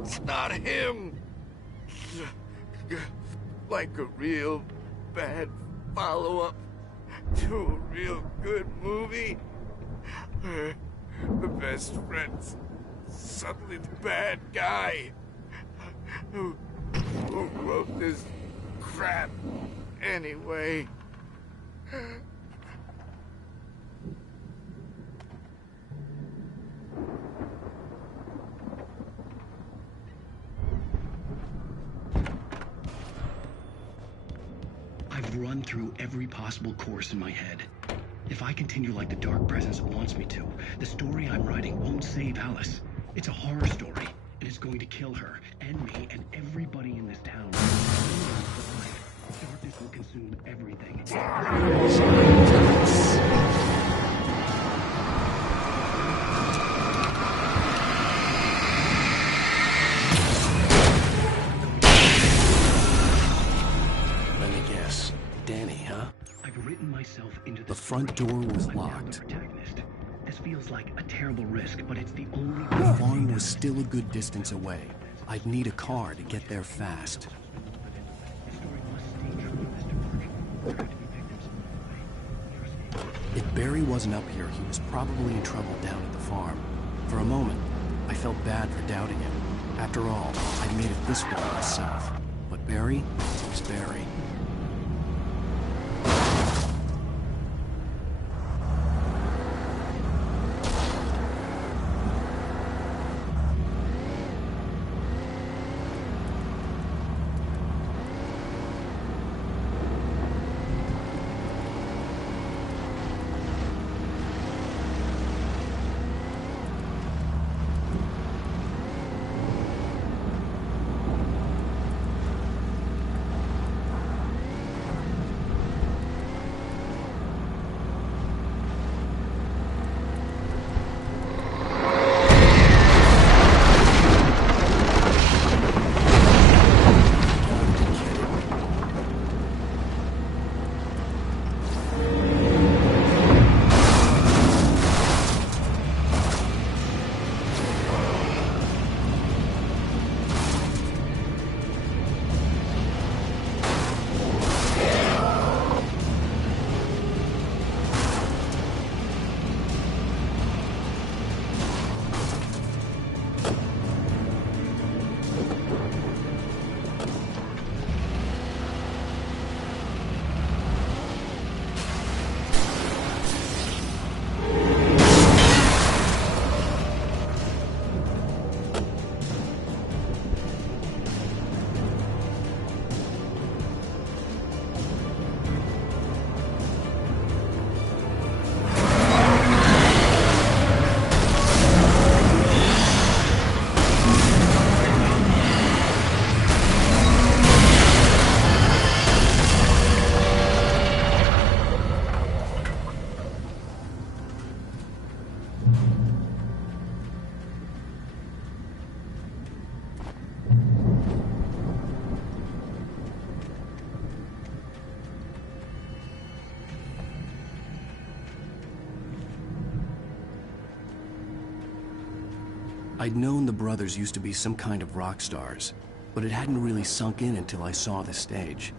It's not him. Like a real bad follow-up to a real good movie where the best friend's suddenly the bad guy? Who wrote this crap anyway? I've run through every possible course in my head. If I continue like the Dark Presence wants me to, the story I'm writing won't save Alice. It's a horror story, and it's going to kill her, and me, and everybody in this town. Darkness will consume everything. Let me guess. Danny, huh? I've written myself into The front door was I'm now locked. the protagonist. This feels like a terrible risk, but it's the only The farm was still a good distance away. I'd need a car to get there fast. If Barry wasn't up here, he was probably in trouble down at the farm. For a moment, I felt bad for doubting him. After all, I'd made it this far myself. But Barry was Barry. I'd known the brothers used to be some kind of rock stars, but it hadn't really sunk in until I saw the stage.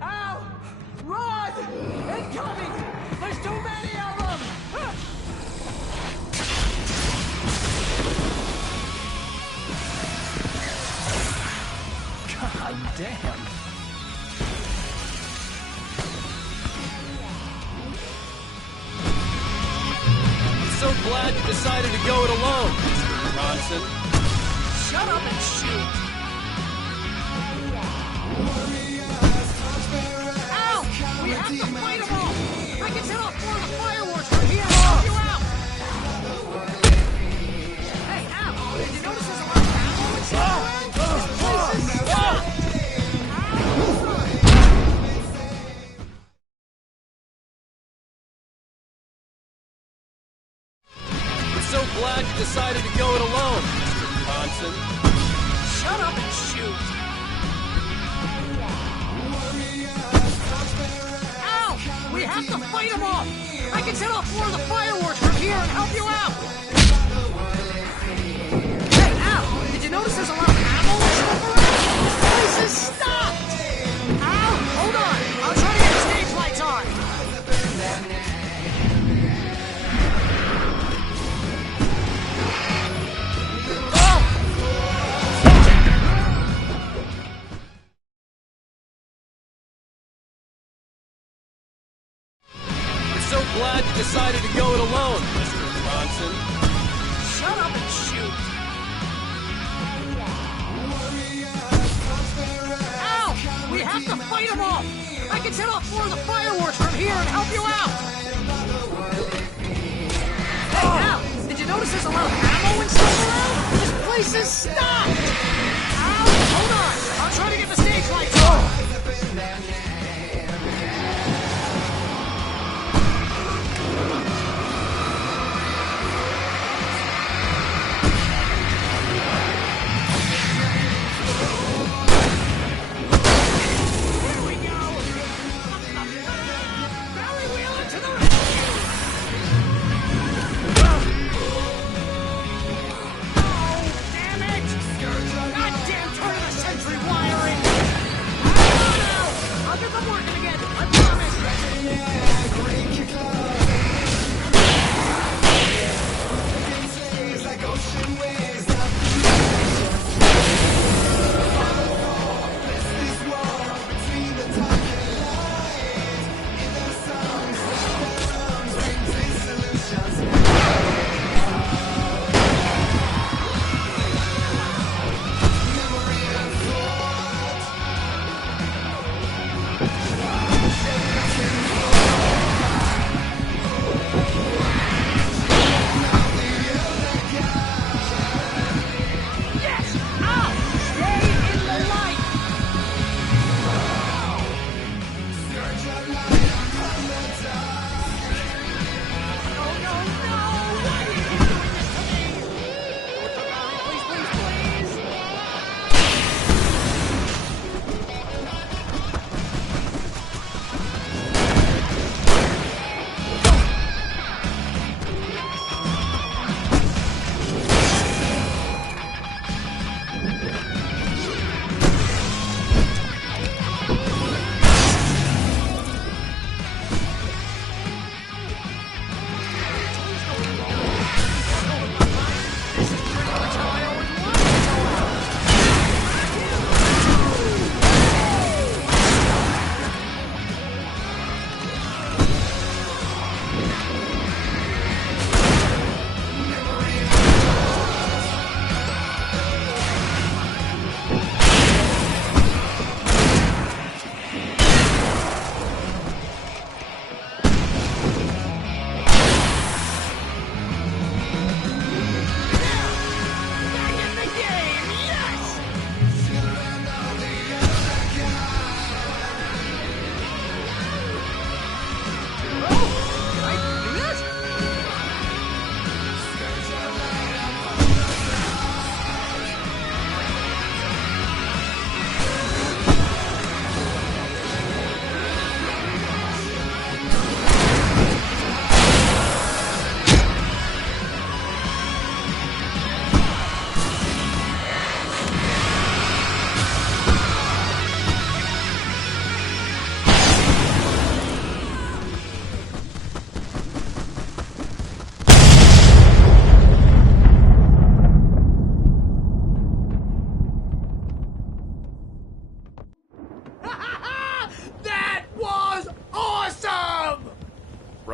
Ow! Run! Incoming! There's too many of them! God damn! So glad you decided to go it alone, Mr. Bronson. Shut up and shoot! Ow! We have to fight them all! I can set off more of the fireworks from here and help you out! Hey, Al! Did you notice there's a lot of ammo and stuff? This place is stuck! So glad you decided to go it alone, Mr. Bronson. Shut up and shoot! Ow! We have to fight them off! I can set off more of the fireworks from here and help you out! Hey, Al! Did you notice there's a lot of ammo and stuff around? This place is stocked! glad you decided to go it alone, Mr. Bronson. Shut up and shoot! Ow! We have to fight them off! I can set off more of the fireworks from here and help you out! Hey, Al! Did you notice there's a lot of ammo and stuff around? This place is stocked! Al, hold on! I'll try to get the stage lights on!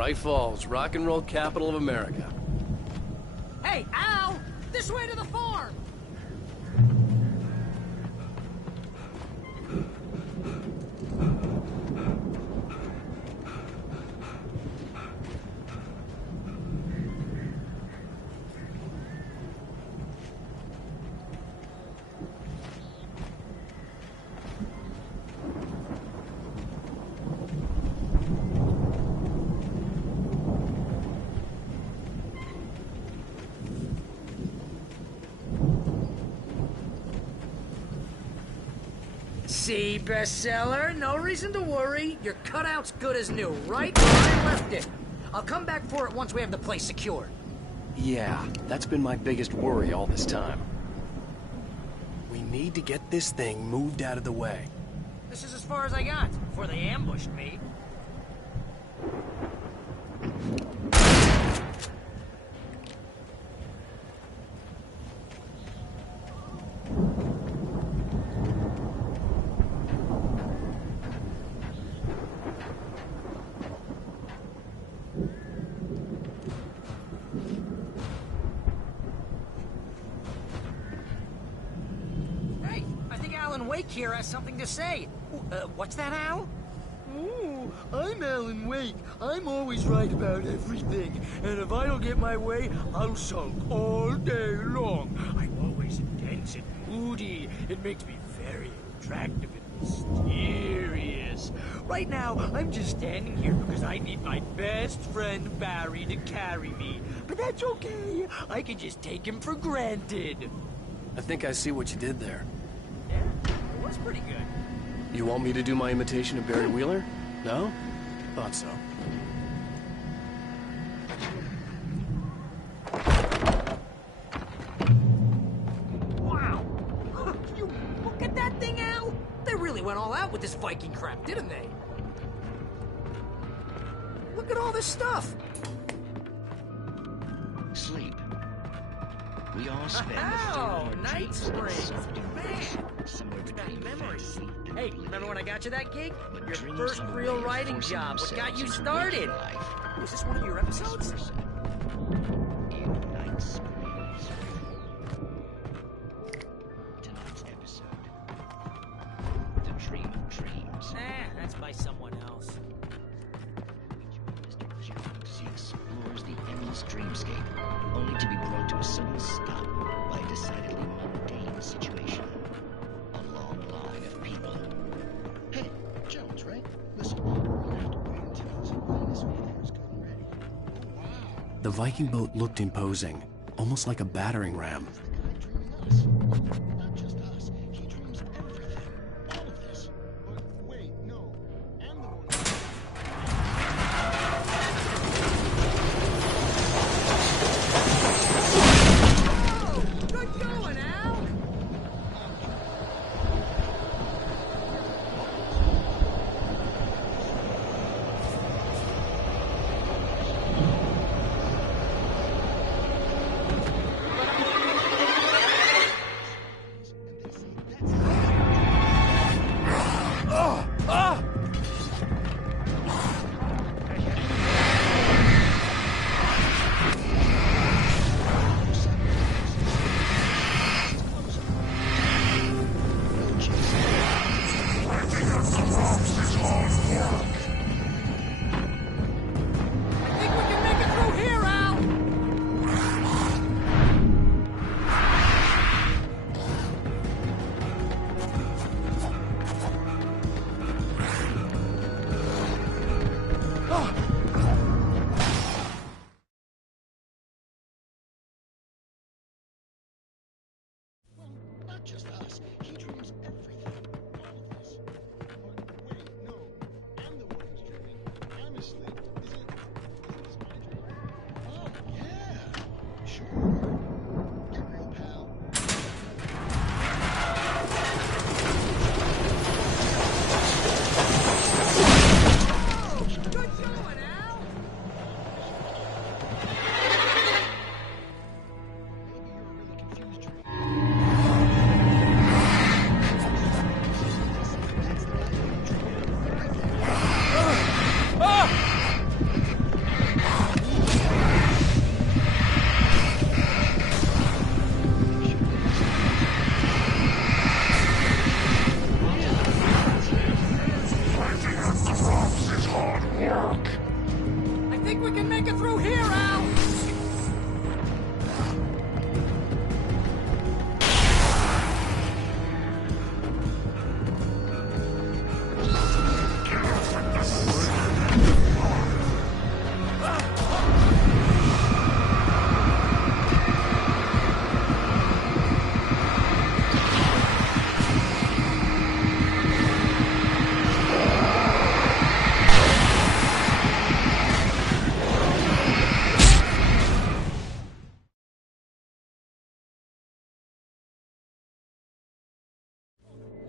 Bright Falls, rock and roll capital of America. Hey, Al! This way to the farm! See, bestseller? No reason to worry. Your cutout's good as new, right where I left it. I'll come back for it once we have the place secured. Yeah, that's been my biggest worry all this time. We need to get this thing moved out of the way. This is as far as I got before they ambushed me. Wake here has something to say. What's that, Al? Ooh, I'm Alan Wake. I'm always right about everything. And if I don't get my way, I'll sulk all day long. I'm always intense and moody. It makes me very attractive and mysterious. Right now, I'm just standing here because I need my best friend Barry to carry me. But that's okay. I can just take him for granted. I think I see what you did there. Yeah, it was pretty good. You want me to do my imitation of Barry Wheeler? No? Thought so. Wow! You look at that thing, Al! They really went all out with this Viking crap, didn't they? Look at all this stuff! Sleep. We all spend a third Oh, of our night dreams springs! Man, somewhere Got between memories. fantasy and Hey, oblivion. remember when I got you that gig? But Your dreams first have a real way of writing forcing job. What got themselves you into started? waking life. Was this one of your episodes? In Night Springs. Tonight's episode. The Dream of Dreams. That's by someone else. Mr. Jones, he explores the endless dreamscape, only to be brought to a sudden stop by a decidedly mundane situation. A long line of people. Hey, Jones, right? Listen, we're gonna have to wait until those finest workers come ready. Oh, wow. The Viking boat looked imposing, almost like a battering ram. That's the guy dreaming us. Not just us. He dreams everything. All of this. But wait, no. I'm the one. Good going, Al! I think we can make it through here, Al! Not just us. He dreams everything. All of this. But wait, no. I'm the one who's dreaming. I'm asleep. Isn't this my dream? Oh, yeah. Sure. Get real, pal. Good going, Al! Maybe you're a really confused dreamer. That's the guy dreaming everything. I think we can make it through here, Al!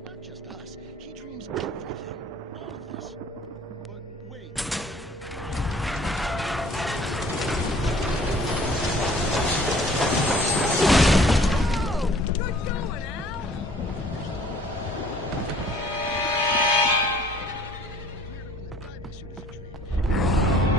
Not just us. He dreams everything. All of this. But wait. Good going, Al! Weirder when the diving suit is a dream.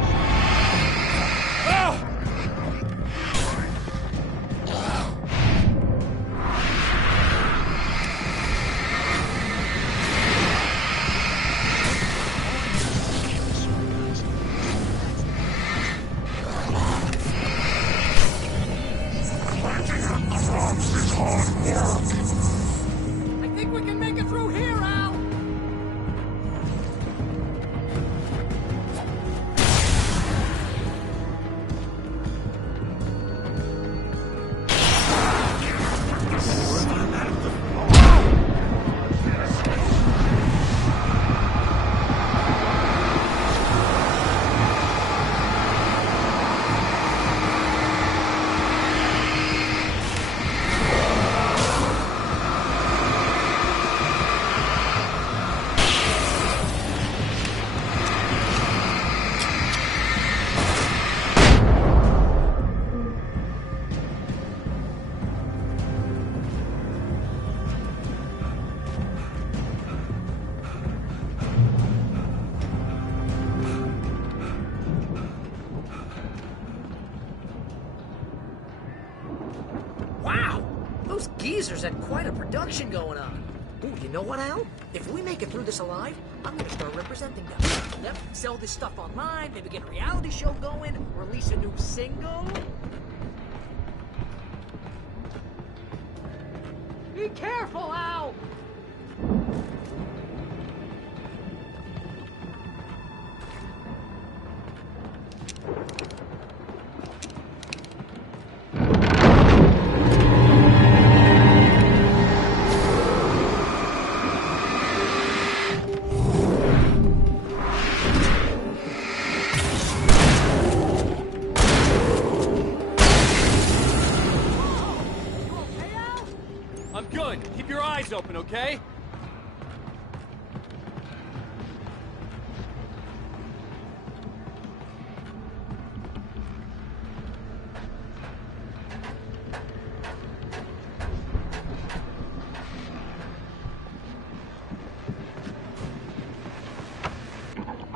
Wow! Those geezers had quite a production going on. Ooh, you know what, Al? If we make it through this alive, I'm gonna start representing them. Yep, sell this stuff online, maybe get a reality show going, release a new single. Be careful, Al! I'm good. Keep your eyes open, okay?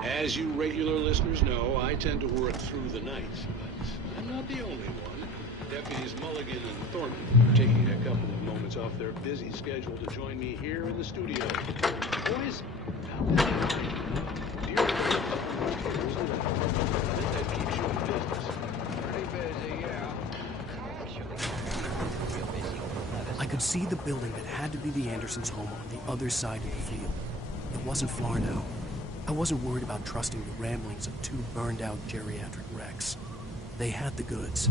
As you regular listeners know, I tend to work through the night, but I'm not the only one. Deputies Mulligan and Thornton are taking a couple of moments off their busy schedule to join me here in the studio. Boys, how is it? Do you that keeps you in business? Pretty busy, yeah. I could see the building that had to be the Andersons' home on the other side of the field. It wasn't far now. I wasn't worried about trusting the ramblings of two burned-out geriatric wrecks. They had the goods.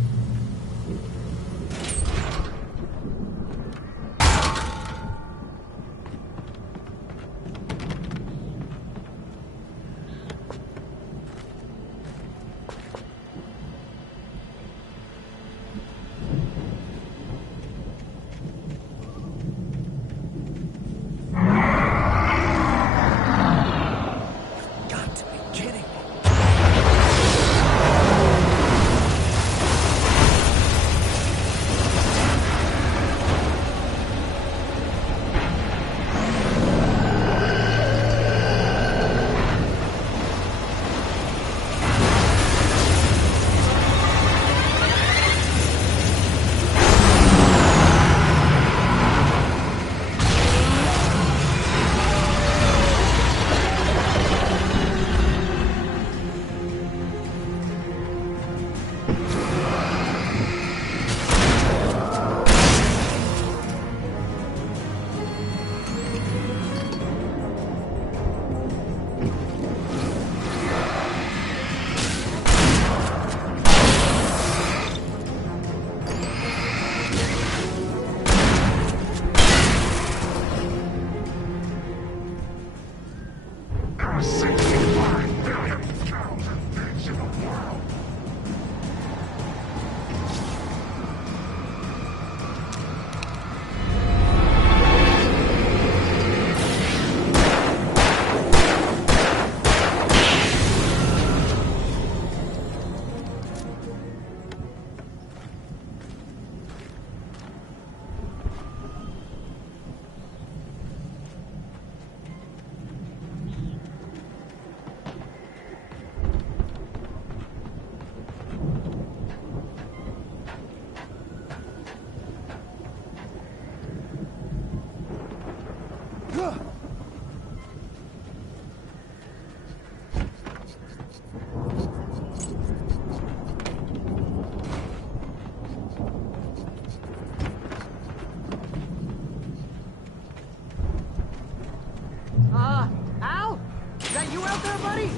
Al? Is that you out there, buddy?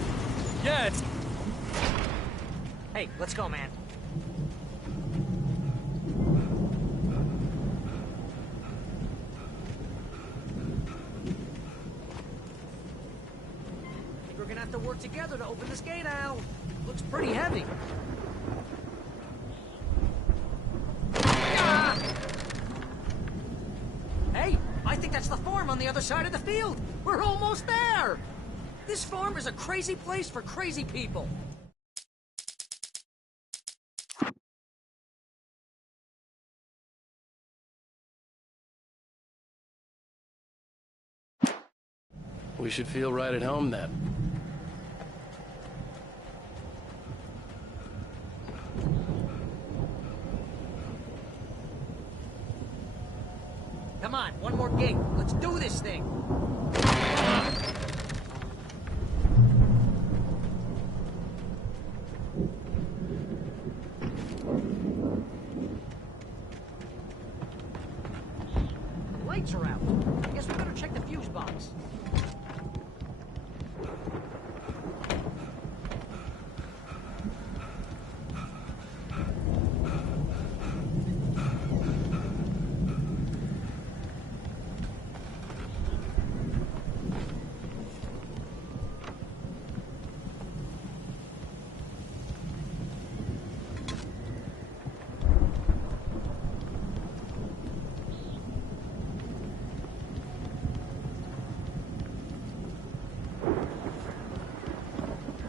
Yeah, it's... Hey, let's go, man. We're gonna have to work together to open this gate, Al. Looks pretty heavy. Ah! Hey, I think that's the farm on the other side of the field. We're almost there. This farm is a crazy place for crazy people. We should feel right at home then. Come on, one more gig. Let's do this thing. The lights are out. I guess we better check the fuse box.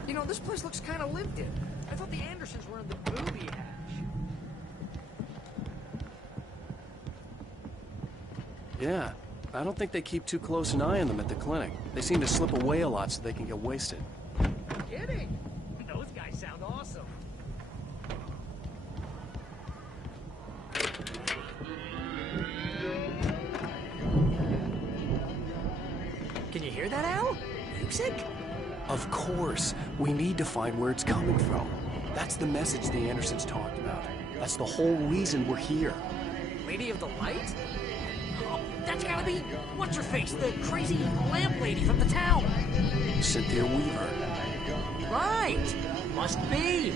You know, this place looks kind of lived in. I thought the Andersons were in the booby hatch. Yeah, I don't think they keep too close an eye on them at the clinic. They seem to slip away a lot so they can get wasted. Kidding? Those guys sound awesome. Can you hear that, Al? Music? Of course. We need to find where it's coming from. That's the message the Andersons talked about. That's the whole reason we're here. Lady of the Light? Oh, that's gotta be... What's-her-face? The crazy lamp lady from the town. Cynthia Weaver. Right. Must be.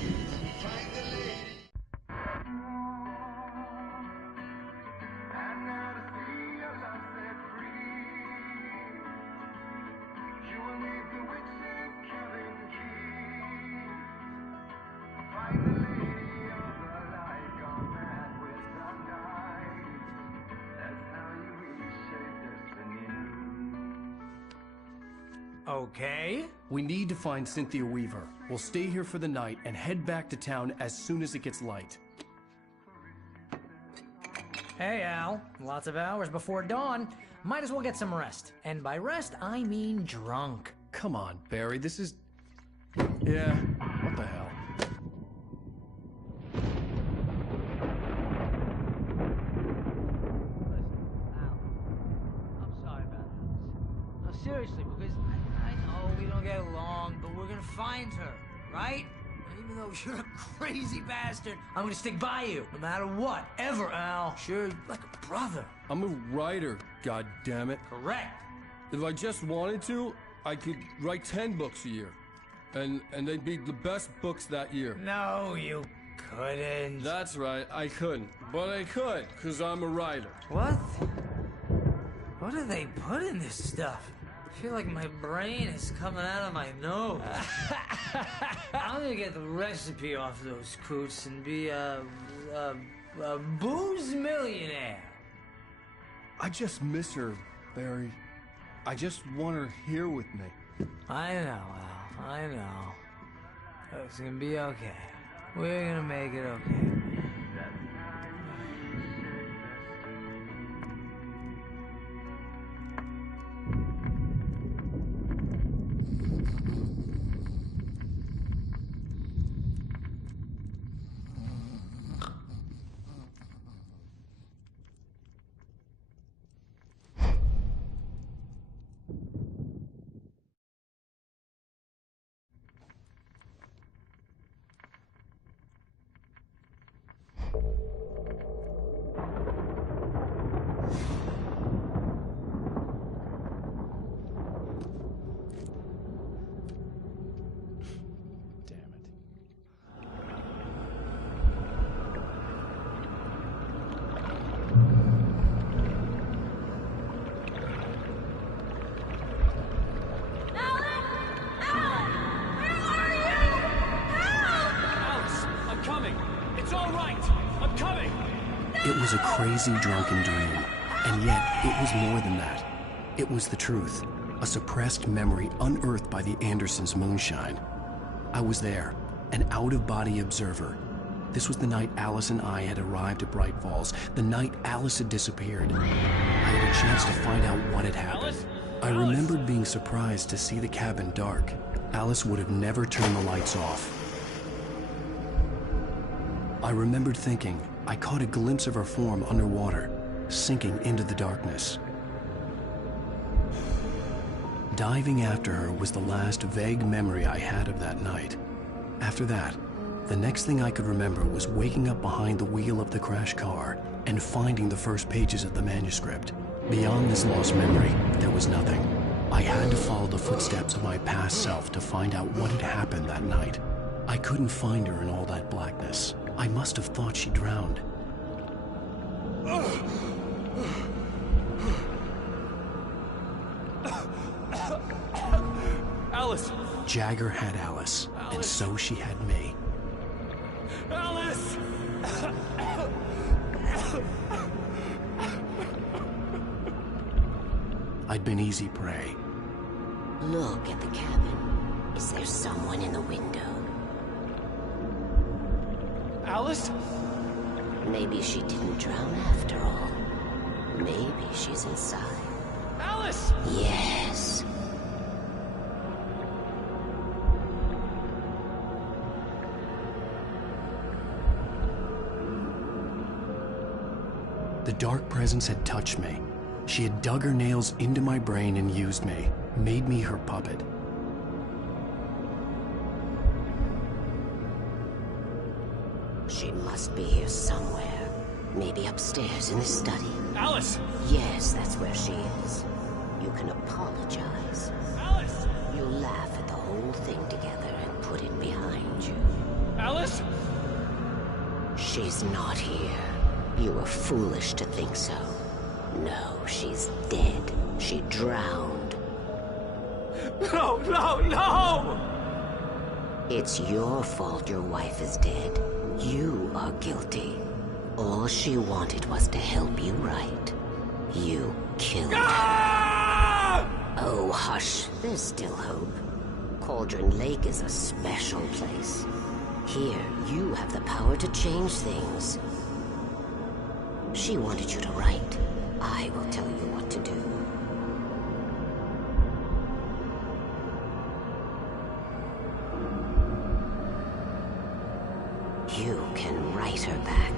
Okay. We need to find Cynthia Weaver. We'll stay here for the night and head back to town as soon as it gets light. Hey, Al. Lots of hours before dawn. Might as well get some rest. And by rest, I mean drunk. Come on, Barry, this is... Yeah, what the hell? I'm sorry about this. No, seriously, because I know we don't get along, but we're gonna find her, right? And even though you're a crazy bastard, I'm gonna stick by you, no matter what, ever, Al. Sure, like a brother. I'm a writer, goddammit. Correct. If I just wanted to, I could write 10 books a year. And they'd be the best books that year. No, you couldn't. That's right, I couldn't. But I could, because I'm a writer. What? What do they put in this stuff? I feel like my brain is coming out of my nose. I'm gonna get the recipe off those coots and be a booze millionaire. I just miss her, Barry. I just want her here with me. I know, Al. I know. It's gonna be okay. We're gonna make it okay. It was a crazy, drunken dream, and yet it was more than that. It was the truth, a suppressed memory unearthed by the Andersons' moonshine. I was there, an out-of-body observer. This was the night Alice and I had arrived at Bright Falls, the night Alice had disappeared. I had a chance to find out what had happened. I remembered being surprised to see the cabin dark. Alice would have never turned the lights off. I remembered thinking, I caught a glimpse of her form underwater, sinking into the darkness. Diving after her was the last vague memory I had of that night. After that, the next thing I could remember was waking up behind the wheel of the crashed car and finding the first pages of the manuscript. Beyond this lost memory, there was nothing. I had to follow the footsteps of my past self to find out what had happened that night. I couldn't find her in all that blackness. I must have thought she drowned. Alice! Jagger had Alice, and so she had me. Alice! I'd been easy prey. Look at the cabin. Is there someone in the window? Alice? Maybe she didn't drown after all. Maybe she's inside. Alice! Yes. The dark presence had touched me. She had dug her nails into my brain and used me, made me her puppet. She must be here somewhere. Maybe upstairs in the study. Alice! Yes, that's where she is. You can apologize. Alice! You laugh at the whole thing together and put it behind you. Alice! She's not here. You were foolish to think so. No, she's dead. She drowned. No, no, no! It's your fault your wife is dead. You are guilty. All she wanted was to help you right. You killed her. Oh, hush. There's still hope. Cauldron Lake is a special place. Here, you have the power to change things. She wanted you to write. I will tell you what to do. You can write her back.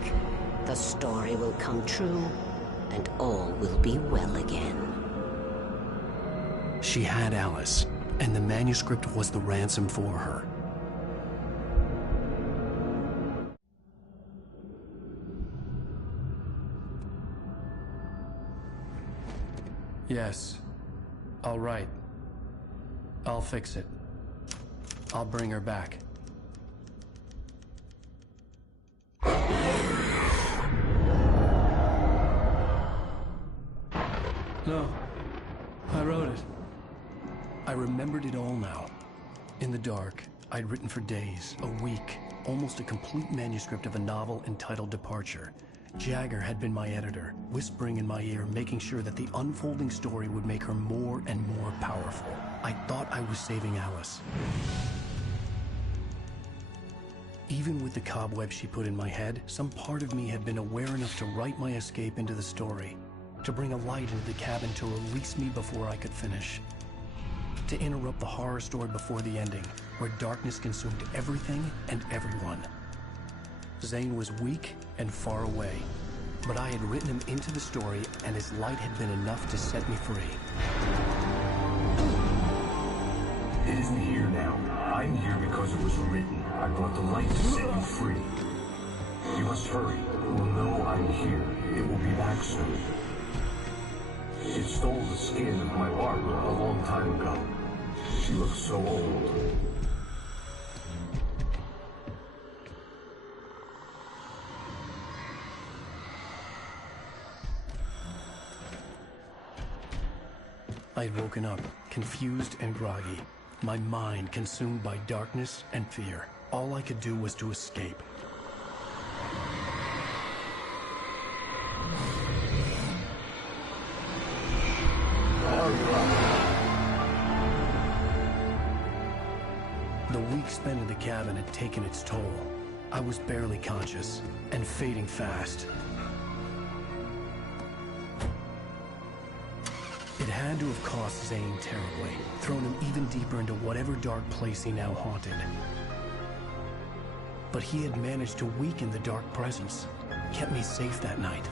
The story will come true, and all will be well again. She had Alice, and the manuscript was the ransom for her. Yes. All right. I'll fix it. I'll bring her back. No. I wrote it. I remembered it all now. In the dark, I'd written for days, a week, almost a complete manuscript of a novel entitled Departure. Jagger had been my editor, whispering in my ear, making sure that the unfolding story would make her more and more powerful. I thought I was saving Alice. Even with the cobweb she put in my head, some part of me had been aware enough to write my escape into the story, to bring a light into the cabin to release me before I could finish, to interrupt the horror story before the ending, where darkness consumed everything and everyone. Zane was weak and far away, but I had written him into the story, and his light had been enough to set me free. It isn't here now. I'm here because it was written. I brought the light to set you free. You must hurry. It will know I'm here. It will be back soon. It stole the skin of my Barbara a long time ago. She looks so old. I'd woken up, confused and groggy, my mind consumed by darkness and fear. All I could do was to escape. The week spent in the cabin had taken its toll. I was barely conscious, and fading fast. It had to have cost Zane terribly, thrown him even deeper into whatever dark place he now haunted. But he had managed to weaken the dark presence, kept me safe that night.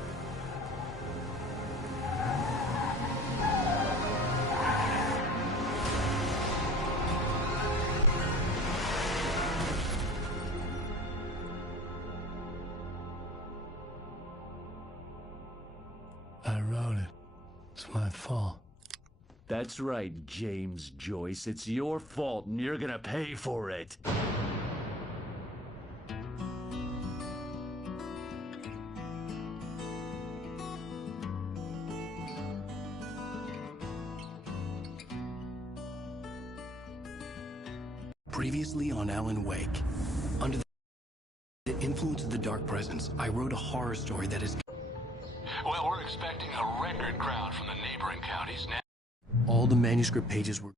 I wrote it. It's my fault. That's right, James Joyce. It's your fault, and you're gonna pay for it. Previously on Alan Wake. Under the influence of the Dark Presence, I wrote a horror story that is... Well, we're expecting a record crowd from the neighboring counties now. All the manuscript pages were...